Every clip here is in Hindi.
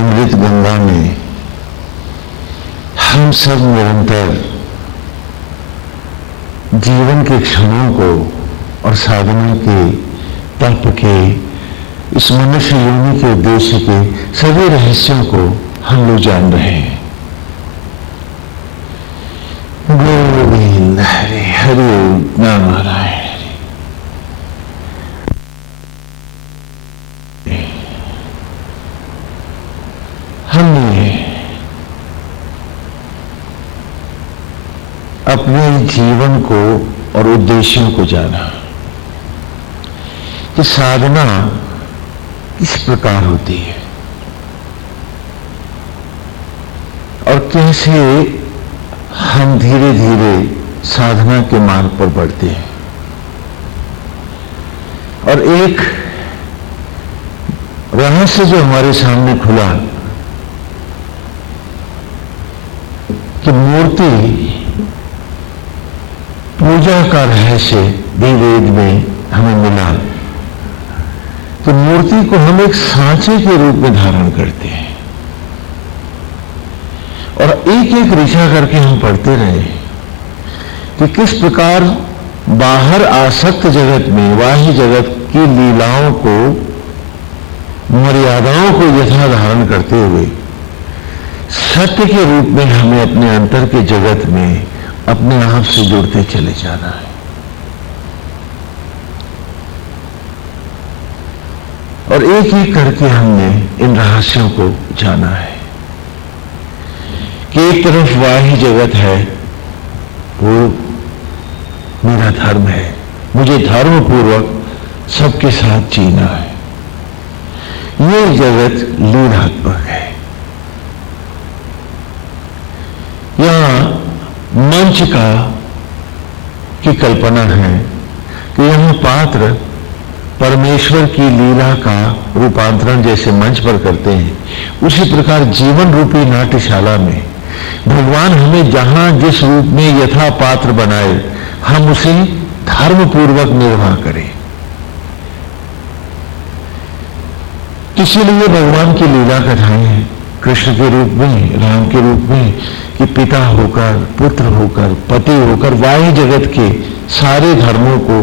अमृत गंगा में हम सब निरंतर जीवन के क्षणों को और साधना के, तप के, इस मनुष्य योनि के उद्देश्य के सभी रहस्यों को हम लोग जान रहे हैं। गोविंद हरि हरि नारायण। हमने अपने जीवन को और उद्देश्यों को जाना कि साधना किस प्रकार होती है और कैसे हम धीरे धीरे साधना के मार्ग पर बढ़ते हैं। और एक रहस्य जो हमारे सामने खुला कि मूर्ति पूजा का रहस्य भी वेद में हमें मिला कि मूर्ति को हम एक सांचे के रूप में धारण करते हैं और एक एक ऋचा करके हम पढ़ते रहे कि किस प्रकार बाहर आसक्त जगत में, बाह्य जगत की लीलाओं को, मर्यादाओं को यथा धारण करते हुए सत्य के रूप में हमें अपने अंतर के जगत में अपने आप से जुड़ते चले जाना है। और एक एक करके हमने इन रहस्यों को जाना है कि एक तरफ बाह्य जगत है, वो मेरा धर्म है, मुझे धर्म पूर्वक सबके साथ जीना है। ये जगत लीलात्मक है। यहां मंच की कल्पना है कि यहां पात्र परमेश्वर की लीला का रूपांतरण जैसे मंच पर करते हैं, उसी प्रकार जीवन रूपी नाट्यशाला में भगवान हमें जहां जिस रूप में यथा पात्र बनाए, हम उसे धर्म पूर्वक निर्वाह करें। इसीलिए भगवान की लीला कथाएं हैं, कृष्ण के रूप में, राम के रूप में, कि पिता होकर, पुत्र होकर, पति होकर, बाह्य जगत के सारे धर्मों को,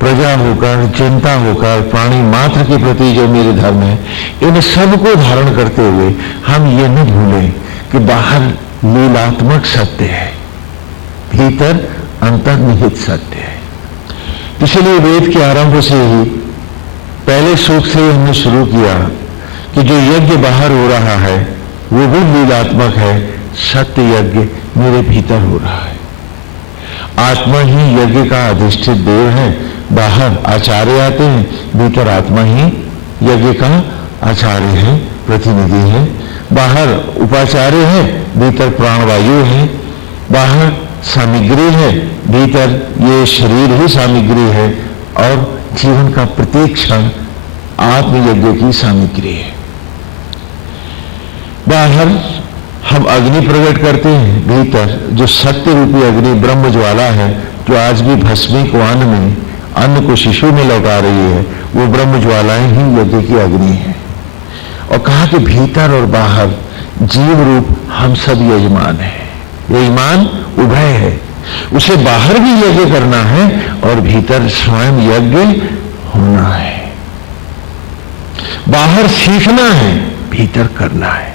प्रजा होकर, जनता होकर, प्राणी मात्र के प्रति जो मेरे धर्म है, इन सबको धारण करते हुए हम ये न भूलें कि बाहर लीलात्मक सत्य है, भीतर अंतर्निहित सत्य है। इसलिए वेद के आरंभ से ही पहले सूक्त से हमने शुरू किया कि जो यज्ञ बाहर हो रहा है वो भी लीलात्मक है, सत्य यज्ञ मेरे भीतर हो रहा है। आत्मा ही यज्ञ का अधिष्ठित देव है, बाहर आचार्य आते हैं, भीतर आत्मा ही यज्ञ का आचार्य है, प्रतिनिधि है। बाहर उपाचार्य है, भीतर प्राणवायु है। बाहर सामग्री है, भीतर ये शरीर ही सामग्री है और जीवन का प्रत्येक क्षण आत्मयज्ञ की सामग्री है। बाहर हम अग्नि प्रकट करते हैं, भीतर जो सत्य रूपी अग्नि ब्रह्म ज्वाला है, जो आज भी भस्मिक वान में अन्न को शिशु में लौटा रही है, वो ब्रह्म ज्वालाएं ही यज्ञ की अग्नि है। और कहा कि भीतर और बाहर जीव रूप हम सब यजमान हैं। यजमान उभय है, उसे बाहर भी यज्ञ करना है और भीतर स्वयं यज्ञ होना है। बाहर सीखना है, भीतर करना है।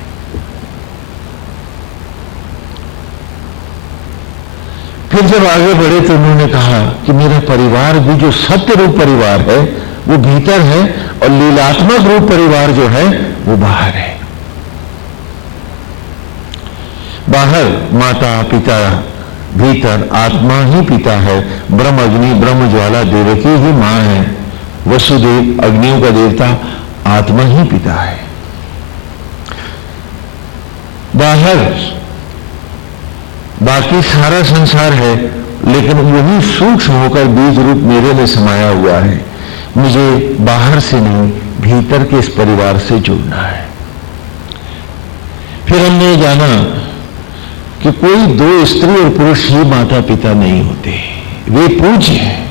फिर जब आगे बढ़े तो उन्होंने कहा कि मेरा परिवार भी जो सत्य रूप परिवार है वो भीतर है और लीलात्मक रूप परिवार जो है वो बाहर है। बाहर माता पिता, भीतर आत्मा ही पिता है, ब्रह्म अग्नि ब्रह्म ज्वाला देवकी ही मां है, वसुदेव अग्नियों का देवता आत्मा ही पिता है। बाहर बाकी सारा संसार है, लेकिन वही सूक्ष्म होकर बीज रूप मेरे में समाया हुआ है। मुझे बाहर से नहीं, भीतर के इस परिवार से जुड़ना है। फिर हमने जाना कि कोई दो स्त्री और पुरुष ही माता पिता नहीं होते, वे पूज्य हैं,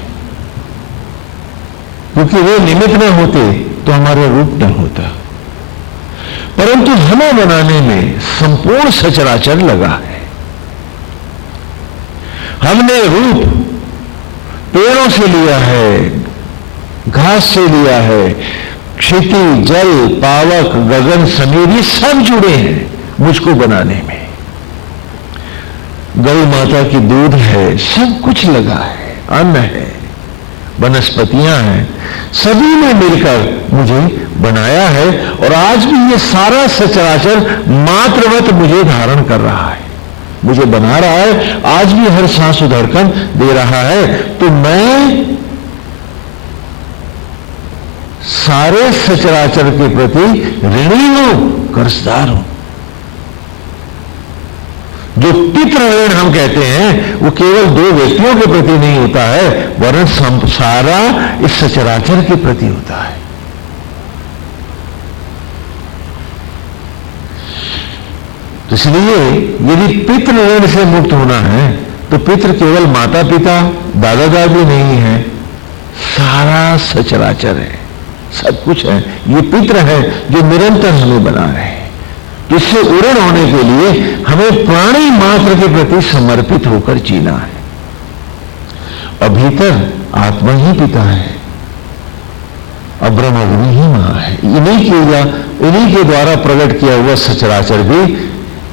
क्योंकि वे निमित्त न होते तो हमारा रूप न होता। परंतु हमें बनाने में संपूर्ण सचराचर लगा है। हमने रूप पेड़ों से लिया है, घास से लिया है, क्षिति, जल, पावक, गगन, समीर, ये सब जुड़े हैं मुझको बनाने में। गौ माता की दूध है, सब कुछ लगा है, अन्न है, वनस्पतियां हैं, सभी ने मिलकर मुझे बनाया है। और आज भी ये सारा सचराचर मात्रवत मुझे धारण कर रहा है, मुझे बना रहा है, आज भी हर सांस धड़कन दे रहा है। तो मैं सारे सचराचर के प्रति ऋणी हूं, कर्जदार हूं। जो पितृ ऋण हम कहते हैं वो केवल दो व्यक्तियों के प्रति नहीं होता है, वरन सारा इस सचराचर के प्रति होता है। तो इसलिए यदि पितृ ऋण से मुक्त होना है तो पितृ केवल माता पिता दादा दादी नहीं है, सारा सचराचर है, सब कुछ है। ये पितृ है जो निरंतर हमें बना रहे हैं। तो इससे उड़न होने के लिए हमें प्राणी मात्र के प्रति समर्पित होकर जीना है। और भीतर आत्मा ही पिता है, अब्रह्म अग्नि ही मां है। इन्हीं के द्वारा प्रकट किया हुआ सचराचर भी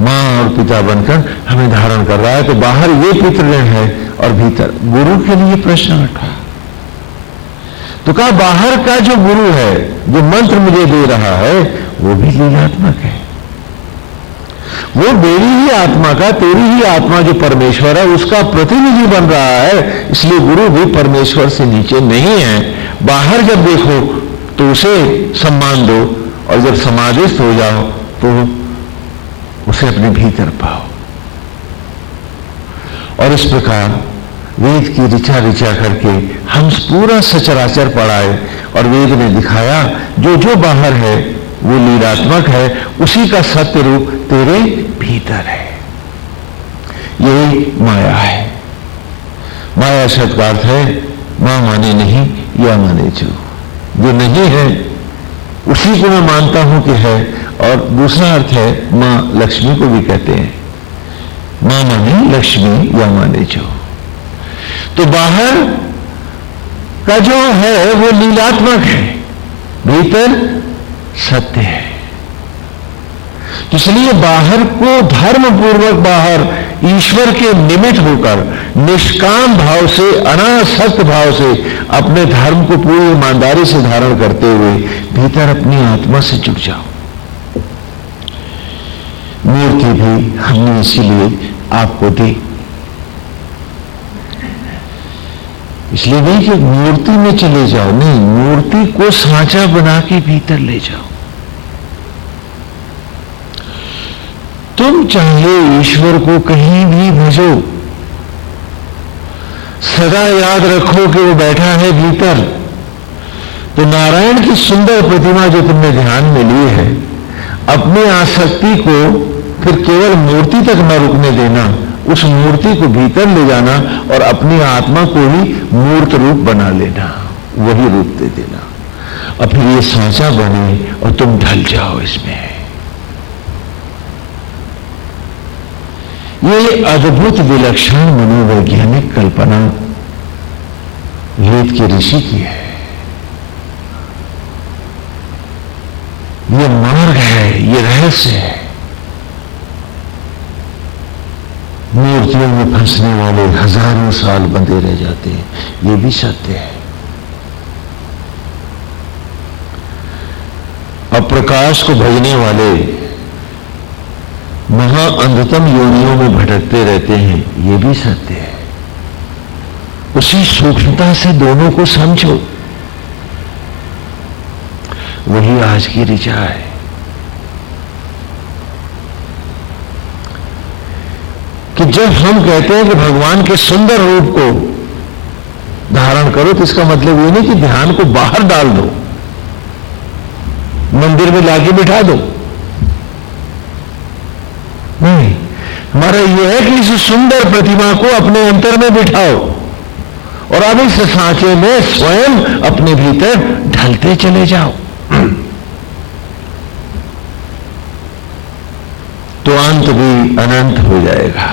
मां और पिता बनकर हमें धारण कर रहा है। तो बाहर ये पितृऋण है और भीतर गुरु के लिए प्रश्न उठा। तो कहा बाहर का जो गुरु है, जो मंत्र मुझे दे रहा है, वो भी लीलात्मक है। वो मेरी ही आत्मा का, तेरी ही आत्मा जो परमेश्वर है उसका प्रतिनिधि बन रहा है। इसलिए गुरु भी परमेश्वर से नीचे नहीं है। बाहर जब देखो तो उसे सम्मान दो, और जब समाधिस्थ हो जाओ तो उसे अपने भीतर पाओ। और इस प्रकार वेद की ऋचा ऋचा करके हम पूरा सचराचर पढ़ाए, और वेद ने दिखाया जो जो बाहर है वो लीलात्मक है, उसी का सत्य रूप तेरे भीतर है। यही माया है। माया शब्द का अर्थ है मां माने नहीं या माने जो नहीं है उसी को मैं मानता हूं कि है। और दूसरा अर्थ है मां लक्ष्मी को भी कहते हैं, मां माने लक्ष्मी या माने जो। तो बाहर का जो है वो लीलात्मक है, भीतर सत्य है। इसलिए बाहर को धर्म पूर्वक बाहर ईश्वर के निमित्त होकर निष्काम भाव से, अनासक्त भाव से अपने धर्म को पूरी ईमानदारी से धारण करते हुए भीतर अपनी आत्मा से जुड़ जाओ। मूर्ति भी हमने इसीलिए आपको दी, इसलिए नहीं कि मूर्ति में चले जाओ, नहीं, मूर्ति को सांचा बना के भीतर ले जाओ। तुम चाहे ईश्वर को कहीं भी भजो, सदा याद रखो कि वो बैठा है भीतर। तो नारायण की सुंदर प्रतिमा जो तुमने ध्यान में ली है, अपनी आसक्ति को फिर केवल मूर्ति तक न रुकने देना, उस मूर्ति को भीतर ले जाना और अपनी आत्मा को ही मूर्त रूप बना लेना, वही रूप दे देना। और फिर ये सांचा बने और तुम ढल जाओ इसमें। ये अद्भुत विलक्षण मनोवैज्ञानिक कल्पना वेद के ऋषि की है। ये मार्ग है, ये रहस्य है। मूर्तियों में फंसने वाले हजारों साल बंधे रह जाते हैं, ये भी सत्य है। अप्रकाश को भजने वाले महाअंधतम योनियों में भटकते रहते हैं, ये भी सत्य है। उसी सूक्ष्मता से दोनों को समझो, वही आज की ऋचा है। कि जब हम कहते हैं कि भगवान के सुंदर रूप को धारण करो, तो इसका मतलब ये नहीं कि ध्यान को बाहर डाल दो, मंदिर में लाके बिठा दो। नहीं, हमारा यह है कि इस सुंदर प्रतिमा को अपने अंतर में बिठाओ और अब इस सांचे में स्वयं अपने भीतर ढलते चले जाओ। तो अंत भी अनंत हो जाएगा,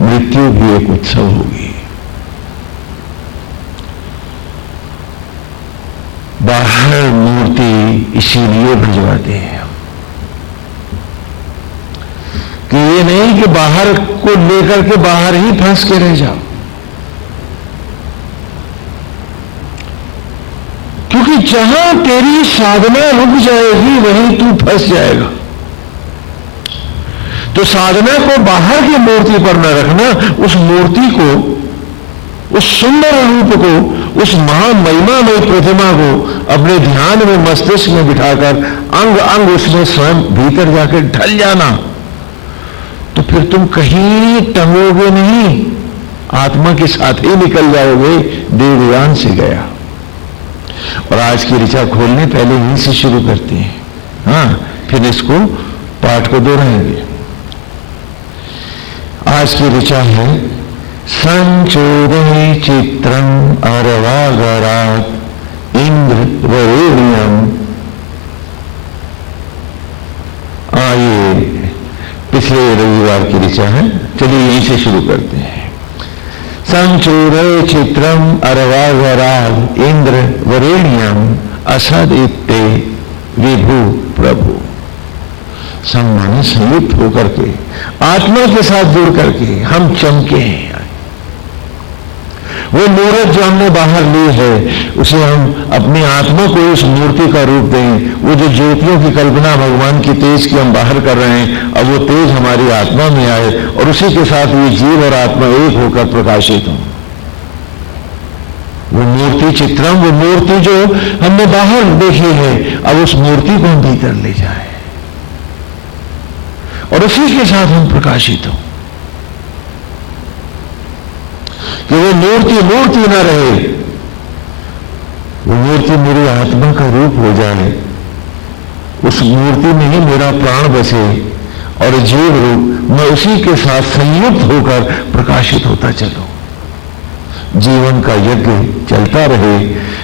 मृत्यु भी एक उत्सव होगी। बाहर मूर्ति इसीलिए भिजवाते हैं कि ये नहीं कि बाहर को लेकर के बाहर ही फंस के रह जाओ, क्योंकि जहां तेरी साधना रुक जाएगी वहीं तू फंस जाएगा। तो साधना को बाहर की मूर्ति पर न रखना, उस मूर्ति को, उस सुंदर रूप को, उस महामहिमामय प्रतिमा को अपने ध्यान में, मस्तिष्क में बिठाकर अंग अंग उसमें स्वयं भीतर जाकर ढल जाना। तो फिर तुम कहीं टंगोगे नहीं, आत्मा के साथ ही निकल जाओगे। देवयान से गया। और आज की ऋचा खोलने पहले यहीं से शुरू करते हैं, हाँ, फिर इसको पाठ को दोहराएंगे। आज की ऋचा है संचोदय चित्रम अरवागरात इंद्र वरेण्यम। आइए, पिछले रविवार की ऋचा है, चलिए यहीं से शुरू करते हैं। संचोदय चित्रम अरवागरात इंद्र वरेण्यम असदित्ते विभु प्रभु। सम्मान संयुक्त होकर के, आत्मा के साथ जुड़ करके हम चमके हैं। वो मूर्त जो हमने बाहर ली है, उसे हम अपनी आत्मा को उस मूर्ति का रूप दें। वो जो ज्योतियों की कल्पना भगवान की तेज की हम बाहर कर रहे हैं, अब वो तेज हमारी आत्मा में आए और उसी के साथ ये जीव और आत्मा एक होकर प्रकाशित हो। वो मूर्ति चित्रम, वो मूर्ति जो हमने बाहर देखी है, अब उस मूर्ति को हम भीतर ले जाए और उसी के साथ हम प्रकाशित हो। कि वो मूर्ति न रहे, वो मूर्ति मेरी आत्मा का रूप हो जाए, उस मूर्ति में ही मेरा प्राण बसे और जीव रूप मैं उसी के साथ संयुक्त होकर प्रकाशित होता चलूं। जीवन का यज्ञ चलता रहे,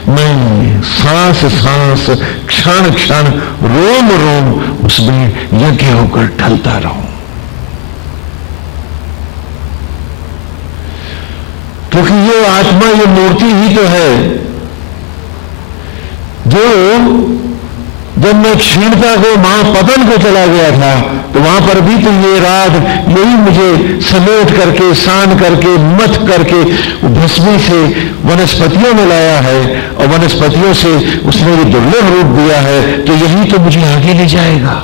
मैं सांस सांस, क्षण क्षण, रोम रोम उसमें यज्ञ होकर ढलता रहूं। क्योंकि ये आत्मा, ये मूर्ति ही तो है जो जब मैं क्षीणता को, महापतन को चला गया था, तो वहां पर भी तो ये रात यही मुझे समेट करके, सान करके, मथ करके भस्मी से वनस्पतियों में लाया है और वनस्पतियों से उसने ये दुर्लभ रूप दिया है, तो यही तो मुझे आगे ले जाएगा।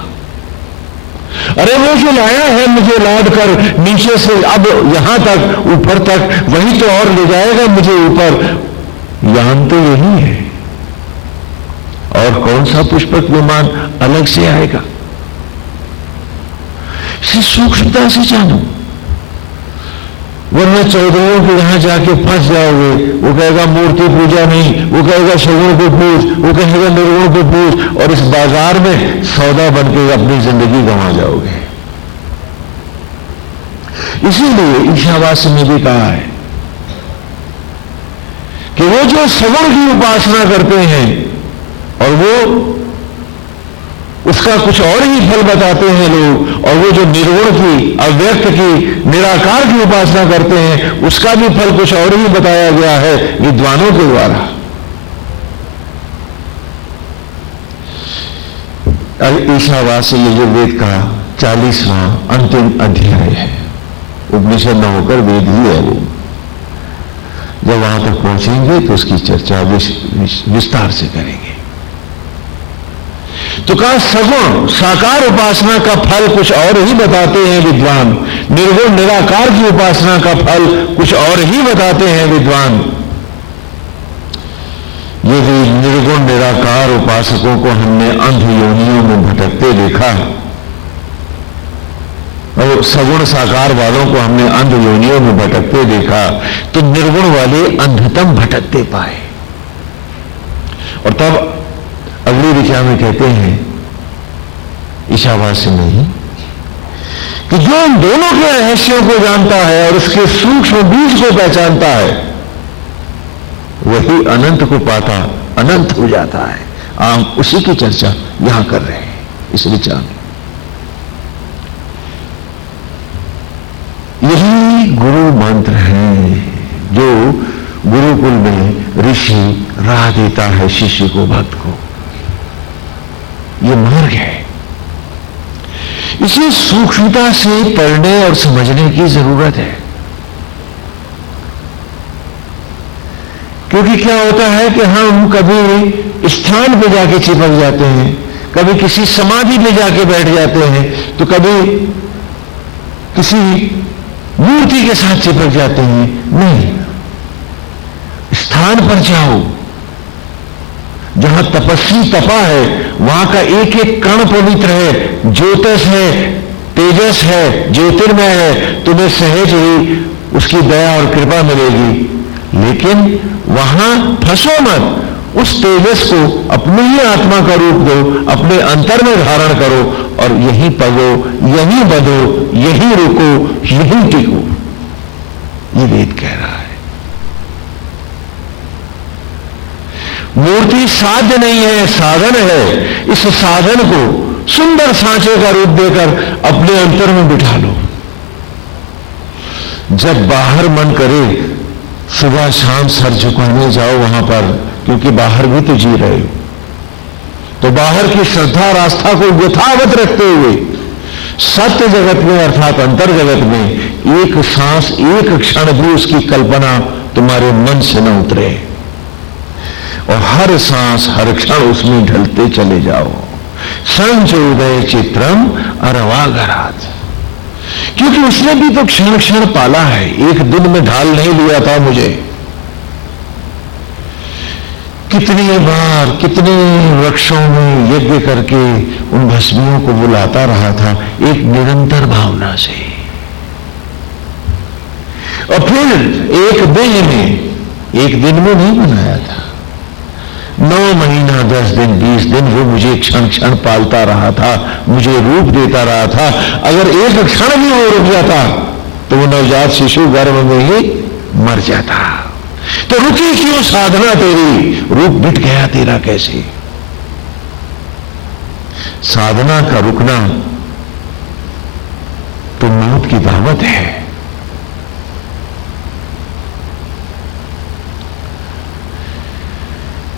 अरे वो जो लाया है मुझे लाद कर नीचे से अब यहां तक, ऊपर तक, वही तो और ले जाएगा मुझे ऊपर। यान तो यही है, और कौन सा पुष्पक विमान अलग से आएगा? इसे सूक्ष्मता से जानो, वरना चौधरियों के यहां जाके फंस जाओगे। वो कहेगा मूर्ति पूजा नहीं, वो कहेगा सगुण को पूज, वो कहेगा निर्गुण को पूज, और इस बाजार में सौदा बनके अपनी जिंदगी गंवा जाओगे। इसीलिए ईशावास्य में भी कहा है कि वो जो सगुण की उपासना करते हैं और वो उसका कुछ और ही फल बताते हैं लोग, और वो जो निर्गुण की, अव्यक्त की, निराकार की उपासना करते हैं, उसका भी फल कुछ और ही बताया गया है विद्वानों के द्वारा। ईशावास्य यजुर्वेद का 40वां अंतिम अध्याय है। उपनिषद न होकर वेद ही है वो। जब वहां तक पहुंचेंगे तो उसकी चर्चा विस्तार से करेंगे। तो कहा सगुण साकार उपासना का फल कुछ और ही बताते हैं विद्वान, निर्गुण निराकार की उपासना का फल कुछ और ही बताते हैं विद्वान। यदि निर्गुण निराकार उपासकों को हमने अंध योनियों में भटकते देखा और सगुण साकार वालों को हमने अंध योनियों में भटकते देखा, तो निर्गुण वाले अंधतम भटकते पाए। और तब अगली ऋचा में कहते हैं ईशावास्य में ही कि जो इन दोनों के रहस्यों को जानता है और उसके सूक्ष्म बीज को पहचानता है, वही अनंत को पाता अनंत हो जाता है। हम उसी की चर्चा यहां कर रहे हैं इस ऋचा में। गुरु मंत्र हैं जो गुरुकुल में ऋषि राह देता है शिष्य को, भक्त को। ये मार्ग है। इसे सूक्ष्मता से पढ़ने और समझने की जरूरत है। क्योंकि क्या होता है कि हम कभी स्थान पे जाके चिपक जाते हैं, कभी किसी समाधि पे जाके बैठ जाते हैं, तो कभी किसी मूर्ति के साथ चिपक जाते हैं। नहीं, स्थान पर जाओ जहां तपस्वी तपा है, वहां का एक एक कण पवित्र है, ज्योतिष है, तेजस है, ज्योतिर्मय है। तुम्हें सहज ही उसकी दया और कृपा मिलेगी। लेकिन वहां फंसो मत। उस तेजस को अपनी ही आत्मा का रूप दो, अपने अंतर में धारण करो और यहीं पगो, यहीं बधो, यहीं रुको, यहीं टिको। ये वेद कह रहा है। मूर्ति साध्य नहीं है, साधन है। इस साधन को सुंदर सांचे का रूप देकर अपने अंतर में बिठा लो। जब बाहर मन करे सुबह शाम सर झुकाने जाओ वहां पर, क्योंकि बाहर भी तो जी रहे हो, तो बाहर की श्रद्धा और आस्था को यथावत रखते हुए सत्य जगत में अर्थात अंतर जगत में एक सांस एक क्षण भी उसकी कल्पना तुम्हारे मन से न उतरे और हर सांस हर क्षण उसमें ढलते चले जाओ। संचोदय चित्रम अरवागरात, क्योंकि उसने भी तो क्षण क्षण पाला है। एक दिन में ढाल नहीं लिया था मुझे। कितनी बार कितने वृक्षों में यज्ञ करके उन भस्मियों को बुलाता रहा था एक निरंतर भावना से। और फिर एक दिन में नहीं बनाया था। 9 महीना 10 दिन 20 दिन वो मुझे क्षण क्षण पालता रहा था, मुझे रूप देता रहा था। अगर एक क्षण भी वो रुक जाता तो वो नवजात शिशु गर्भ में ही मर जाता। तो रुकी क्यों साधना तेरी? रूप मिट गया तेरा कैसे? साधना का रुकना तो मौत की दावत है।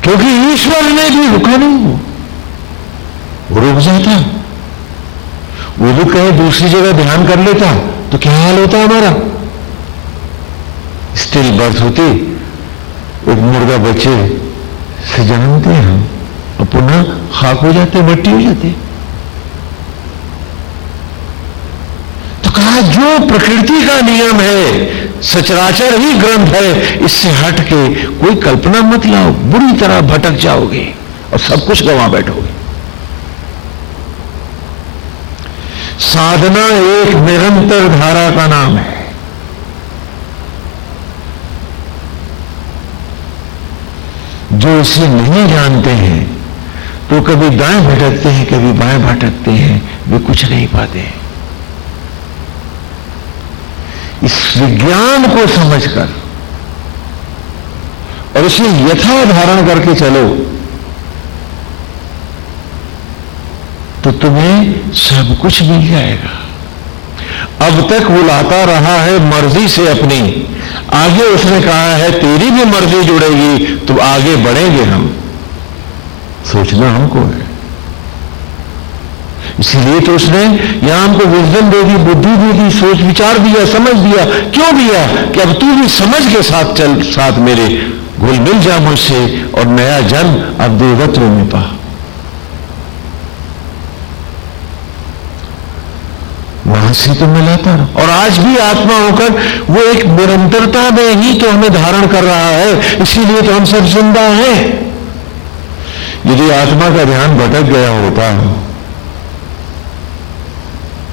क्योंकि ईश्वर ने भी रुका नहीं, वो रुक जाता, वो भी कहीं दूसरी जगह ध्यान कर लेता तो क्या हाल होता हमारा? स्टिल बर्थ होती, एक मुर्गा बच्चे से जन्मते हैं हम और पुनः खाक हो जाते, मट्टी हो जाती। तो कहा जो प्रकृति का नियम है, सचराचर ही ग्रंथ है, इससे हट के कोई कल्पना मत लाओ, बुरी तरह भटक जाओगे और सब कुछ गंवा बैठोगे। साधना एक निरंतर धारा का नाम है। जो इसे नहीं जानते हैं तो कभी दाएं भटकते हैं, कभी बाएं भटकते हैं, वे कुछ नहीं पाते हैं। इस विज्ञान को समझकर और इसे यथा धारण करके चलो तो तुम्हें सब कुछ मिल जाएगा। अब तक बुलाता रहा है मर्जी से अपनी, आगे उसने कहा है तेरी भी मर्जी जुड़ेगी तो आगे बढ़ेंगे हम। सोचना हमको है। इसीलिए तो उसने यहां हमको विजडम दे दी, बुद्धि दे दी, सोच विचार दिया, समझ दिया। क्यों दिया? कि अब तू भी समझ के साथ चल, साथ मेरे घुल मिल जा मुझसे और नया जन्म अब देवत्व में पा। वहां से तो मिलाता रहा। और आज भी आत्मा होकर वो एक निरंतरता में ही तो हमें धारण कर रहा है, इसीलिए तो हम सब जिंदा हैं। यदि आत्मा का ध्यान भटक गया होता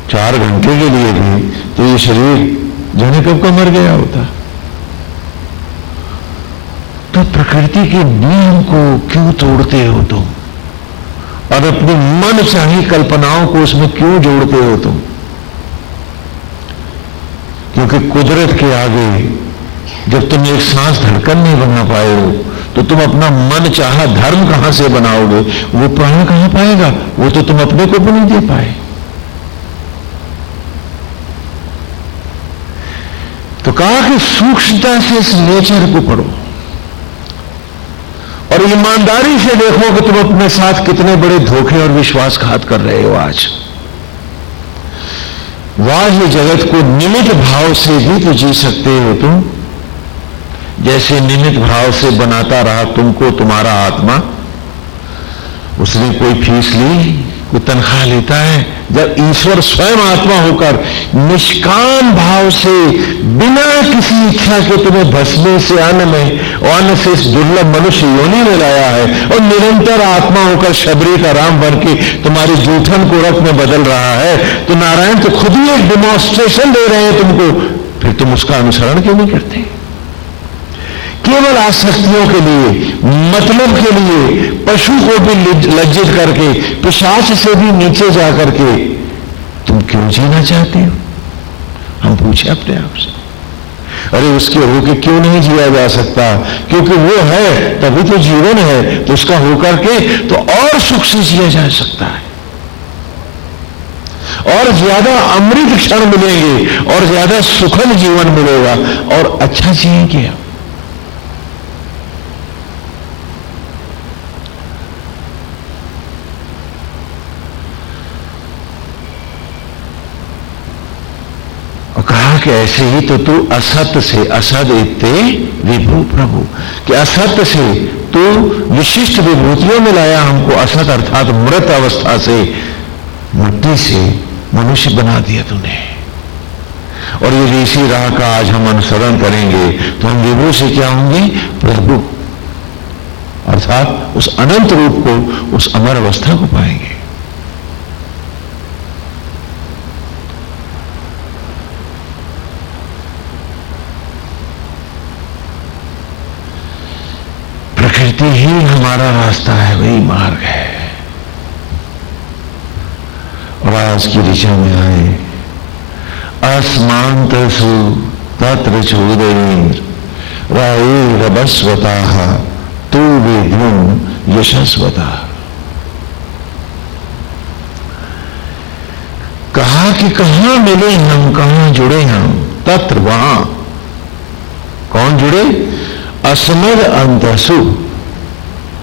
4 घंटे के लिए भी तो ये शरीर जाने कब का मर गया होता। तो प्रकृति के नियम को क्यों तोड़ते हो तुम और अपनी मन चाही कल्पनाओं को उसमें क्यों जोड़ते हो तुम? क्योंकि कुदरत के आगे जब तुम एक सांस धड़कन नहीं बना पाए हो तो तुम अपना मन चाहा धर्म कहां से बनाओगे? वो प्राण कहां पाएगा? वो तो तुम अपने को भी नहीं दे पाए। तो कहा कि सूक्ष्मता से इस नेचर को पढ़ो और ईमानदारी से देखो कि तुम अपने साथ कितने बड़े धोखे और विश्वासघात कर रहे हो। आज बाह्य जगत को निमित्त भाव से भी तो जी सकते हो तुम, जैसे निमित्त भाव से बनाता रहा तुमको तुम्हारा आत्मा। उसने कोई फीस ली, कोई तनख्वाह लेता है? जब ईश्वर स्वयं आत्मा होकर निष्काम भाव से बिना किसी इच्छा के तुम्हें भस्मे से अन्न में और अन्न से इस दुर्लभ मनुष्य योनि में लाया है और निरंतर आत्मा होकर शबरी का राम बन के तुम्हारी जूठन को रथ में बदल रहा है, तो नारायण तो खुद ही एक डिमॉन्स्ट्रेशन दे रहे हैं तुमको, फिर तुम उसका अनुसरण क्यों नहीं करते? केवल आसक्तियों के लिए, मतलब के लिए, पशु को भी लज्जित करके, पिशाच से भी नीचे जा करके तुम क्यों जीना चाहते हो? हम पूछे अपने आप से। अरे उसके होके क्यों नहीं जिया जा सकता? क्योंकि वो है तभी तो जीवन है, तो उसका होकर के तो और सुख से जिया जा सकता है, और ज्यादा अमृत क्षण मिलेंगे और ज्यादा सुखद जीवन मिलेगा और अच्छा जिएंगे। कहा कि ऐसे ही तो तू असत्य से असद इत्ते विभू प्रभु, कि असत्य से तू विशिष्ट विभूतियों में लाया हमको, असत अर्थात मृत अवस्था से, मिट्टी से मनुष्य बना दिया तूने। और ये इसी राह का आज हम अनुसरण करेंगे तो हम विभू से क्या होंगे? प्रभु, अर्थात उस अनंत रूप को, उस अमर अवस्था को पाएंगे। प्रकृति ही हमारा रास्ता है, वही मार्ग है। और आज की दिशा में आए, अस्मांतसु तत्र चोदयेर रायेरभस्वताः तु वेद्युं यशस्वता। कहा कि कहां मिले हम, कहां जुड़े हम? तत्र, वहां। कौन जुड़े? अस्मद अंतसु,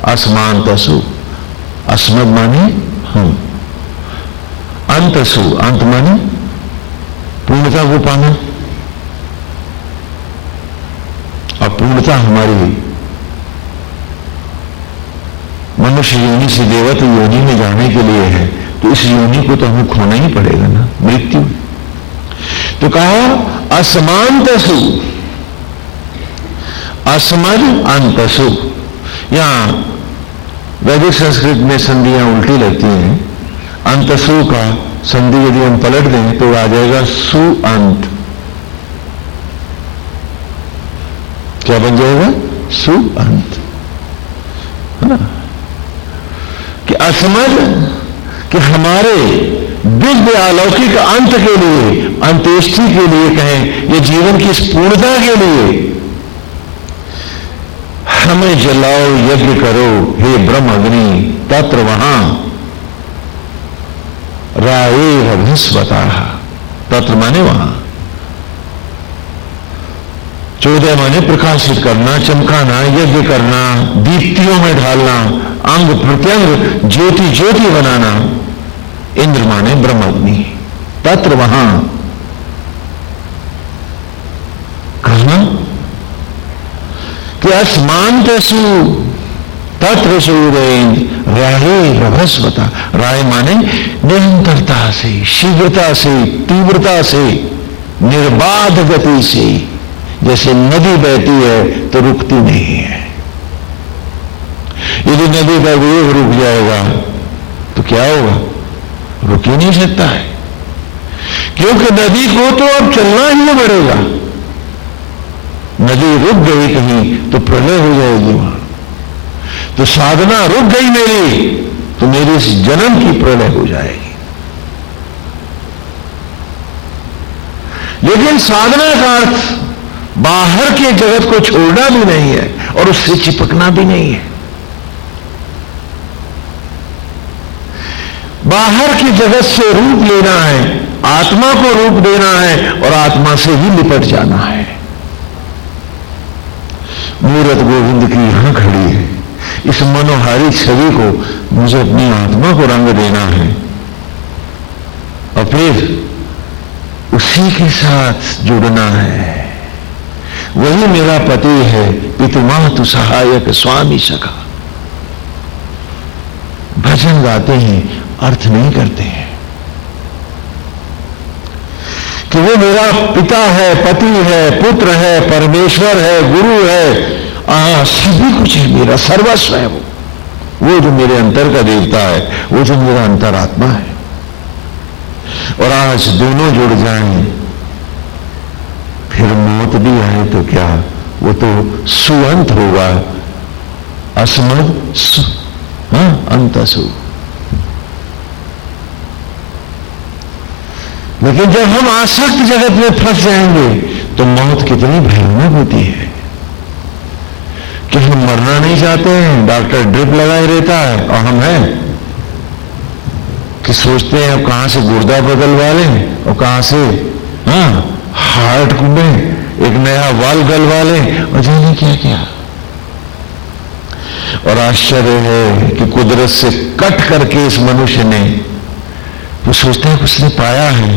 अस्मांतसु, अस्मद माने हम, अंतसु, अंत माने पूर्णता को पाना। और पूर्णता हमारी मनुष्य योनि से देवता योनि में जाने के लिए है, तो इस योनि को तो हमें खोना ही पड़ेगा ना, मृत्यु। तो कहा असमांतसु, असमद अंतसु। यहां वैदिक संस्कृत में संधियां उल्टी लगती हैं। अंतसु का संधि यदि हम पलट दें तो आ जाएगा सु अंत। क्या बन जाएगा? सु अंत, है ना? कि असमद, कि हमारे दिव्य अलौकिक अंत के लिए, अंत्येष्टि के लिए कहें, ये जीवन की इस पूर्णता के लिए हमें जलाओ, यज्ञ करो हे ब्रह्म अग्नि, तत्र वहां रायेरभस्वताः, तत्र माने वहां, चौदह माने प्रकाशित करना, चमकाना, यज्ञ करना, दीप्तियों में ढालना, अंग प्रत्यंग ज्योति ज्योति बनाना। इंद्र माने ब्रह्म अग्नि, तत्र वहां। कहां? कि अस्मांतसु तत्र सूर्येन्द्र रायेरभस्वता। राय माने निरंतरता से, शीघ्रता से, तीव्रता से, निर्बाध गति से। जैसे नदी बहती है तो रुकती नहीं है। यदि नदी का वेग रुक जाएगा तो क्या होगा? रुक ही नहीं सकता है, क्योंकि नदी को तो अब चलना ही पड़ेगा। नदी रुक गई कहीं तो प्रलय हो जाएगी वहां। तो साधना रुक गई मेरी तो मेरी इस जन्म की प्रलय हो जाएगी। लेकिन साधना का अर्थ बाहर के जगत को छोड़ना भी नहीं है और उससे चिपकना भी नहीं है। बाहर की जगत से रूप लेना है आत्मा को रूप देना है और आत्मा से ही लिपट जाना है। मूरत गोविंद की यहां खड़ी है, इस मनोहारी छवि को मुझे अपनी आत्मा को रंग देना है और फिर उसी के साथ जुड़ना है। वही मेरा पति है, पितुमातु सहायक स्वामी सखा। भजन गाते हैं, अर्थ नहीं करते हैं कि वो मेरा पिता है, पति है, पुत्र है, परमेश्वर है, गुरु है, सभी कुछ है, मेरा सर्वस्व है। वो जो मेरे अंतर का देवता है, वो जो मेरा अंतरात्मा है। और आज दोनों जुड़ जाएं, फिर मौत भी आए तो क्या, वो तो सुअंत होगा, अस्मद अंतसु। लेकिन जब हम आसक्त जगत में फंस जाएंगे तो मौत कितनी भयानक होती है कि हम मरना नहीं चाहते हैं, डॉक्टर ड्रिप लगाए रहता है और हम हैं कि सोचते हैं अब कहां से गुर्दा बदलवा लें और कहां से हार्ट में एक नया वाल गलवा लें और जाने क्या क्या। और आश्चर्य है कि कुदरत से कट करके इस मनुष्य ने, वो सोचता है उसने पाया है,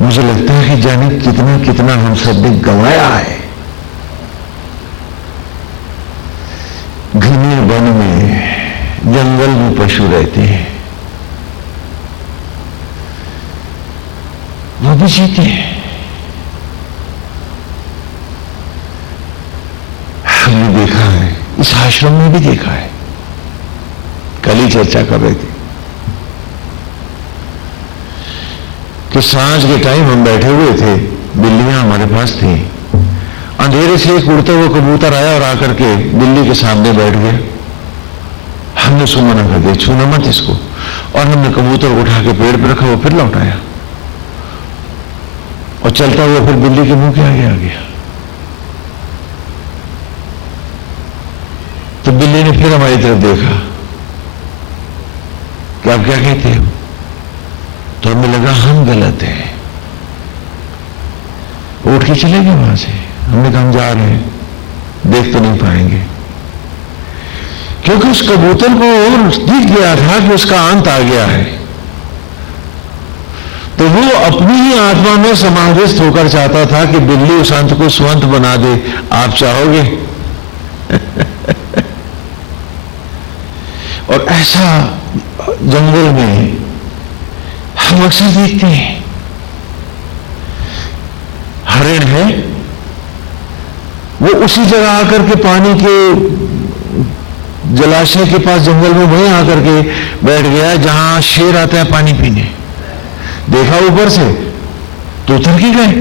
मुझे लगता है कि जाने कितना कितना हम सब ने गंवाया है। घने वन में, जंगल में पशु रहते हैं, वो भी जीते हैं। हमने देखा है, इस आश्रम में भी देखा है, कल ही चर्चा कर रहे थे कि सांझ के टाइम हम बैठे हुए थे, बिल्लियां हमारे पास थी, अंधेरे से एक उड़ता हुआ कबूतर आया और आकर के बिल्ली के सामने बैठ गया। हमने उसको मना कर दिया, छूना मत इसको, और हमने कबूतर को उठा के पेड़ पर रखा, वो फिर लौटाया और चलता हुआ फिर बिल्ली के मुंह के आगे आ गया। तो बिल्ली ने फिर हमारी तरफ देखा कि आप क्या कहते हो, तो हमें लगा हम गलत हैं, उठ के चले गए वहां से। हमने कहा हम जा रहे हैं, देख तो नहीं पाएंगे, क्योंकि उस कबूतर को दिख गया था कि उसका अंत आ गया है। तो वो अपनी ही आत्मा में समाविष्ट होकर चाहता था कि बिल्ली उस अंत को स्वंत बना दे। आप चाहोगे? और ऐसा जंगल में हम अक्सर देखते हैं, हरिण है, वो उसी जगह आकर के पानी के जलाशय के पास जंगल में वहीं आकर के बैठ गया जहां शेर आता है पानी पीने। देखा ऊपर से तो उतर के गए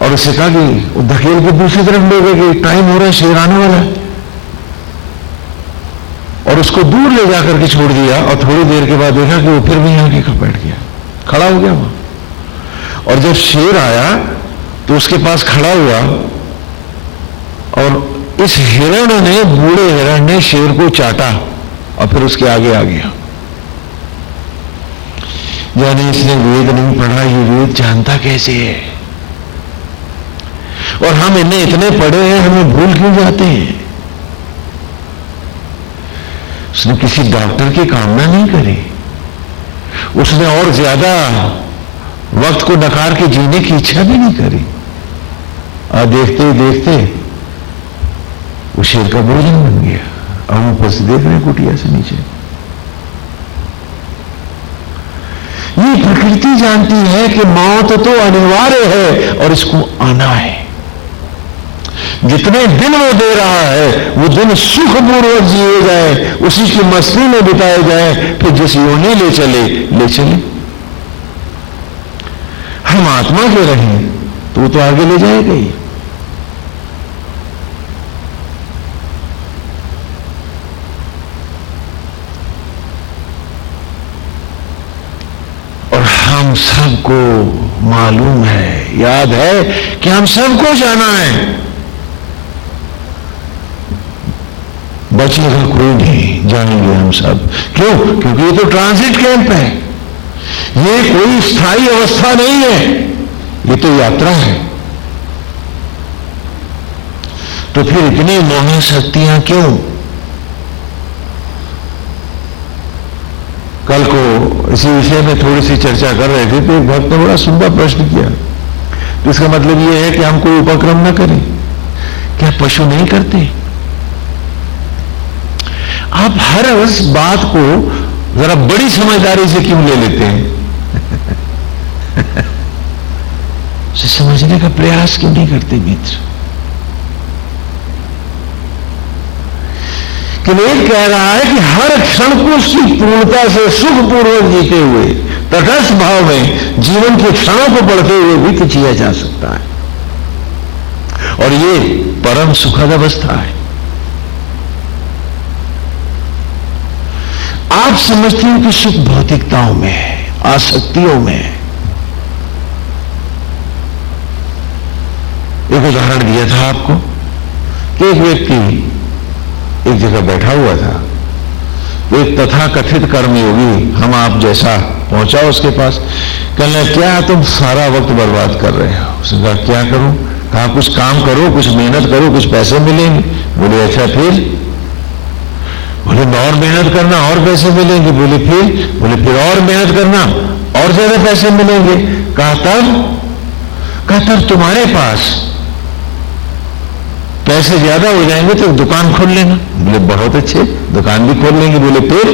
और उससे कहा कि धकेल के दूसरी तरफ ले गए कि टाइम हो रहा है, शेर आने वाला है, और उसको दूर ले जाकर के छोड़ दिया। और थोड़ी देर के बाद देखा कि वो फिर भी आके बैठ गया, खड़ा हो गया वहां। और जब शेर आया तो उसके पास खड़ा हुआ और इस हिरण ने, बूढ़े हिरण ने शेर को चाटा और फिर उसके आगे आ गया। यानी इसने वेद नहीं पढ़ा, ये वेद जानता कैसे है? और हम इन्हें इतने पढ़े हैं, हमें भूल क्यों जाते हैं? उसने किसी डॉक्टर की कामना नहीं करी, उसने और ज्यादा वक्त को नकार के जीने की इच्छा भी नहीं करी। और देखते ही देखते वो शेर का भोजन बन गया। और हम ऊपर से देख रहे हैं कुटिया से नीचे। ये प्रकृति जानती है कि मौत तो अनिवार्य है और इसको आना है। जितने दिन वो दे रहा है वो दिन सुखपूर्वक जिए जाए, उसी की मस्ती में बिताए जाए, फिर जिस योनि ले चले ले चले। हम आत्मा के रहें तो वो तो आगे ले जाएगा ही। और हम सबको मालूम है, याद है कि हम सबको जाना है, बचेगा कोई नहीं, जाएंगे हम सब। क्यों? क्योंकि ये तो ट्रांजिट कैंप है। ये कोई स्थायी अवस्था नहीं है, ये तो यात्रा है। तो फिर इतनी मोह शक्तियां क्यों? कल को इसी विषय में थोड़ी सी चर्चा कर रहे थे तो एक भक्त ने बड़ा सुंदर प्रश्न किया। तो इसका मतलब यह है कि हम कोई उपक्रम न करें, क्या पशु नहीं करते? आप हर उस बात को जरा बड़ी समझदारी से क्यों ले लेते हैं? उसे समझने का प्रयास क्यों नहीं करते मित्र? कि वेद कह रहा है कि हर क्षण को उसकी पूर्णता से सुखपूर्वक जीते हुए तटस्थ भाव में जीवन के क्षणों को बढ़ते हुए भी जिया जा सकता है, और ये परम सुखद अवस्था है। आप समझते हो कि सुख भौतिकताओं में है, आसक्तियों में है। एक उदाहरण दिया था आपको कि एक व्यक्ति एक जगह बैठा हुआ था, एक तथाकथित कर्मयोगी हम आप जैसा पहुंचा उसके पास। कहने क्या तुम सारा वक्त बर्बाद कर रहे हो? उसने कहा क्या करूं? कहा कुछ काम करो, कुछ मेहनत करो, कुछ पैसे मिलेंगे। बोले अच्छा फिर? बोले और मेहनत करना और पैसे मिलेंगे। बोले फिर? बोले फिर और मेहनत करना और ज्यादा पैसे मिलेंगे। कहा तब तुम्हारे पास पैसे ज्यादा हो जाएंगे तो दुकान खोल लेना। बोले बहुत अच्छे, दुकान भी खोल लेंगे। बोले फिर?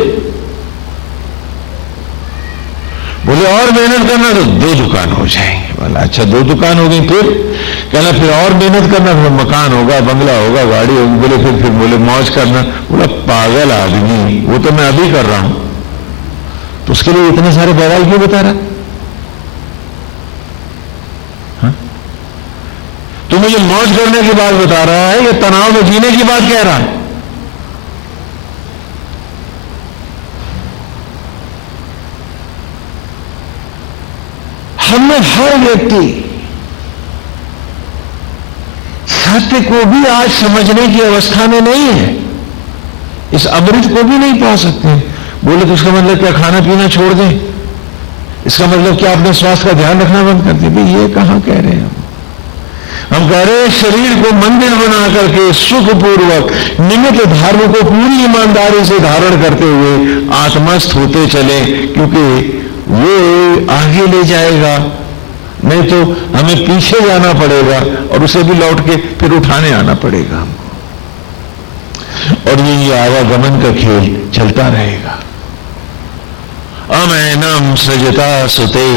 बोले और मेहनत करना तो 2 दुकान हो जाएंगे। बोला अच्छा 2 दुकान हो गई। फिर? कहना फिर और मेहनत करना, फिर मकान होगा, बंगला होगा, गाड़ी होगी। बोले फिर? बोले मौज करना। बोला पागल आदमी, वो तो मैं अभी कर रहा हूं, तो उसके लिए इतने सारे बवाल क्यों बता रहा? तो मुझे मौज करने की बात बता रहा है या तनाव में जीने की बात कह रहा है? हमें हर व्यक्ति सत्य को भी आज समझने की अवस्था में नहीं है, इस अमृत को भी नहीं पा सकते। बोले तो इसका मतलब क्या खाना पीना छोड़ दें? इसका मतलब क्या अपने स्वास्थ्य का ध्यान रखना बंद कर दें? भाई ये कहां कह रहे हैं हम कह रहे हैं शरीर को मंदिर बना करके सुखपूर्वक निमित्त धर्म को पूरी ईमानदारी से धारण करते हुए आत्मस्थ होते चले, क्योंकि वो आगे ले जाएगा, नहीं तो हमें पीछे जाना पड़ेगा और उसे भी लौट के फिर उठाने आना पड़ेगा हमको, और ये आवागमन का खेल चलता रहेगा। अमैनम सजता सुते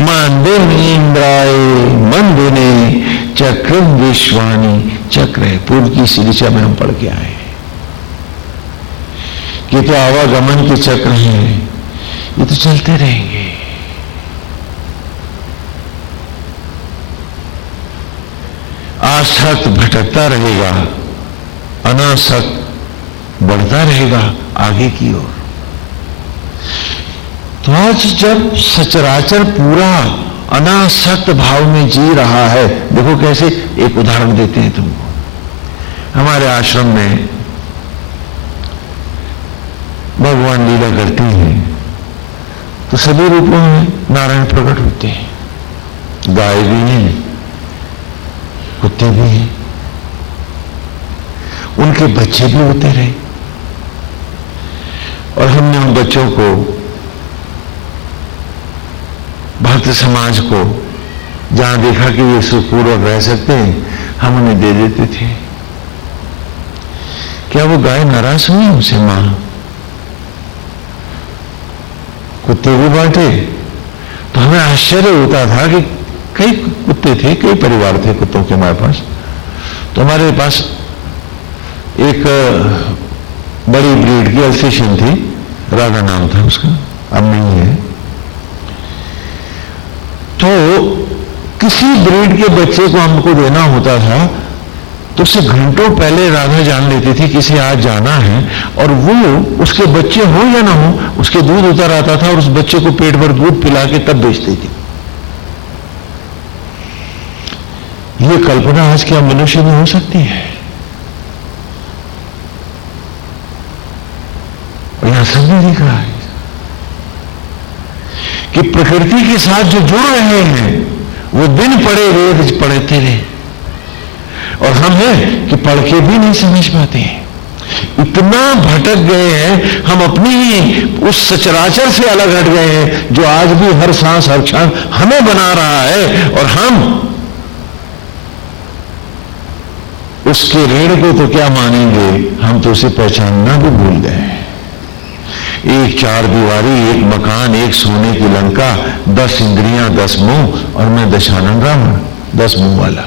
मंदिराय मंदिने चक्र विश्वानी चक्र है। पूर्व की इसी दिशा में हम पढ़ के आए कि तो आवागमन के चक्र हैं, ये तो चलते रहेंगे। आसक्त भटकता रहेगा, अनासक्त बढ़ता रहेगा आगे की ओर। तो आज जब सचराचर पूरा अनासक्त भाव में जी रहा है, देखो कैसे, एक उदाहरण देते हैं तुमको। हमारे आश्रम में भगवान लीला करते हैं तो सभी रूपों में नारायण प्रकट होते हैं। गाय भी हैं, कुत्ते भी हैं, उनके बच्चे भी होते रहे, और हमने उन बच्चों को, भक्त समाज को, जहां देखा कि ये सुखपूर्वक रह सकते हैं, हम उन्हें दे देते थे। क्या वो गाय नाराज हुई उनसे? मां कुत्ते भी बांटे। तो हमें आश्चर्य होता था कि कई कुत्ते थे, कई परिवार थे कुत्तों के हमारे पास। तो हमारे पास एक बड़ी ब्रीड की अल्सेशियन थी, राधा नाम था उसका, अब नहीं है। तो किसी ब्रीड के बच्चे को हमको देना होता था तो उससे घंटों पहले राधा जान लेती थी किसी आज जाना है, और वो उसके बच्चे हो या ना हो, उसके दूध उतर आता था और उस बच्चे को पेट भर दूध पिला के तब बेचती थी। ये कल्पना आज क्या मनुष्य में हो सकती है? और यहां सबने देखा है कि प्रकृति के साथ जो जुड़ रहे हैं वो दिन पढ़े वेद पढ़ते रहे, और हम हैं कि पढ़ के भी नहीं समझ पाते हैं। इतना भटक गए हैं, हम अपनी ही उस सचराचर से अलग हट गए हैं जो आज भी हर सांस हर क्षण हमें बना रहा है, और हम उसके ऋण को तो क्या मानेंगे, हम तो उसे पहचानना भी भूल गए हैं। एक चार दीवारी, एक मकान, एक सोने की लंका, 10 इंद्रियां 10 मुंह, और मैं दशानन रावण 10 मुंह वाला।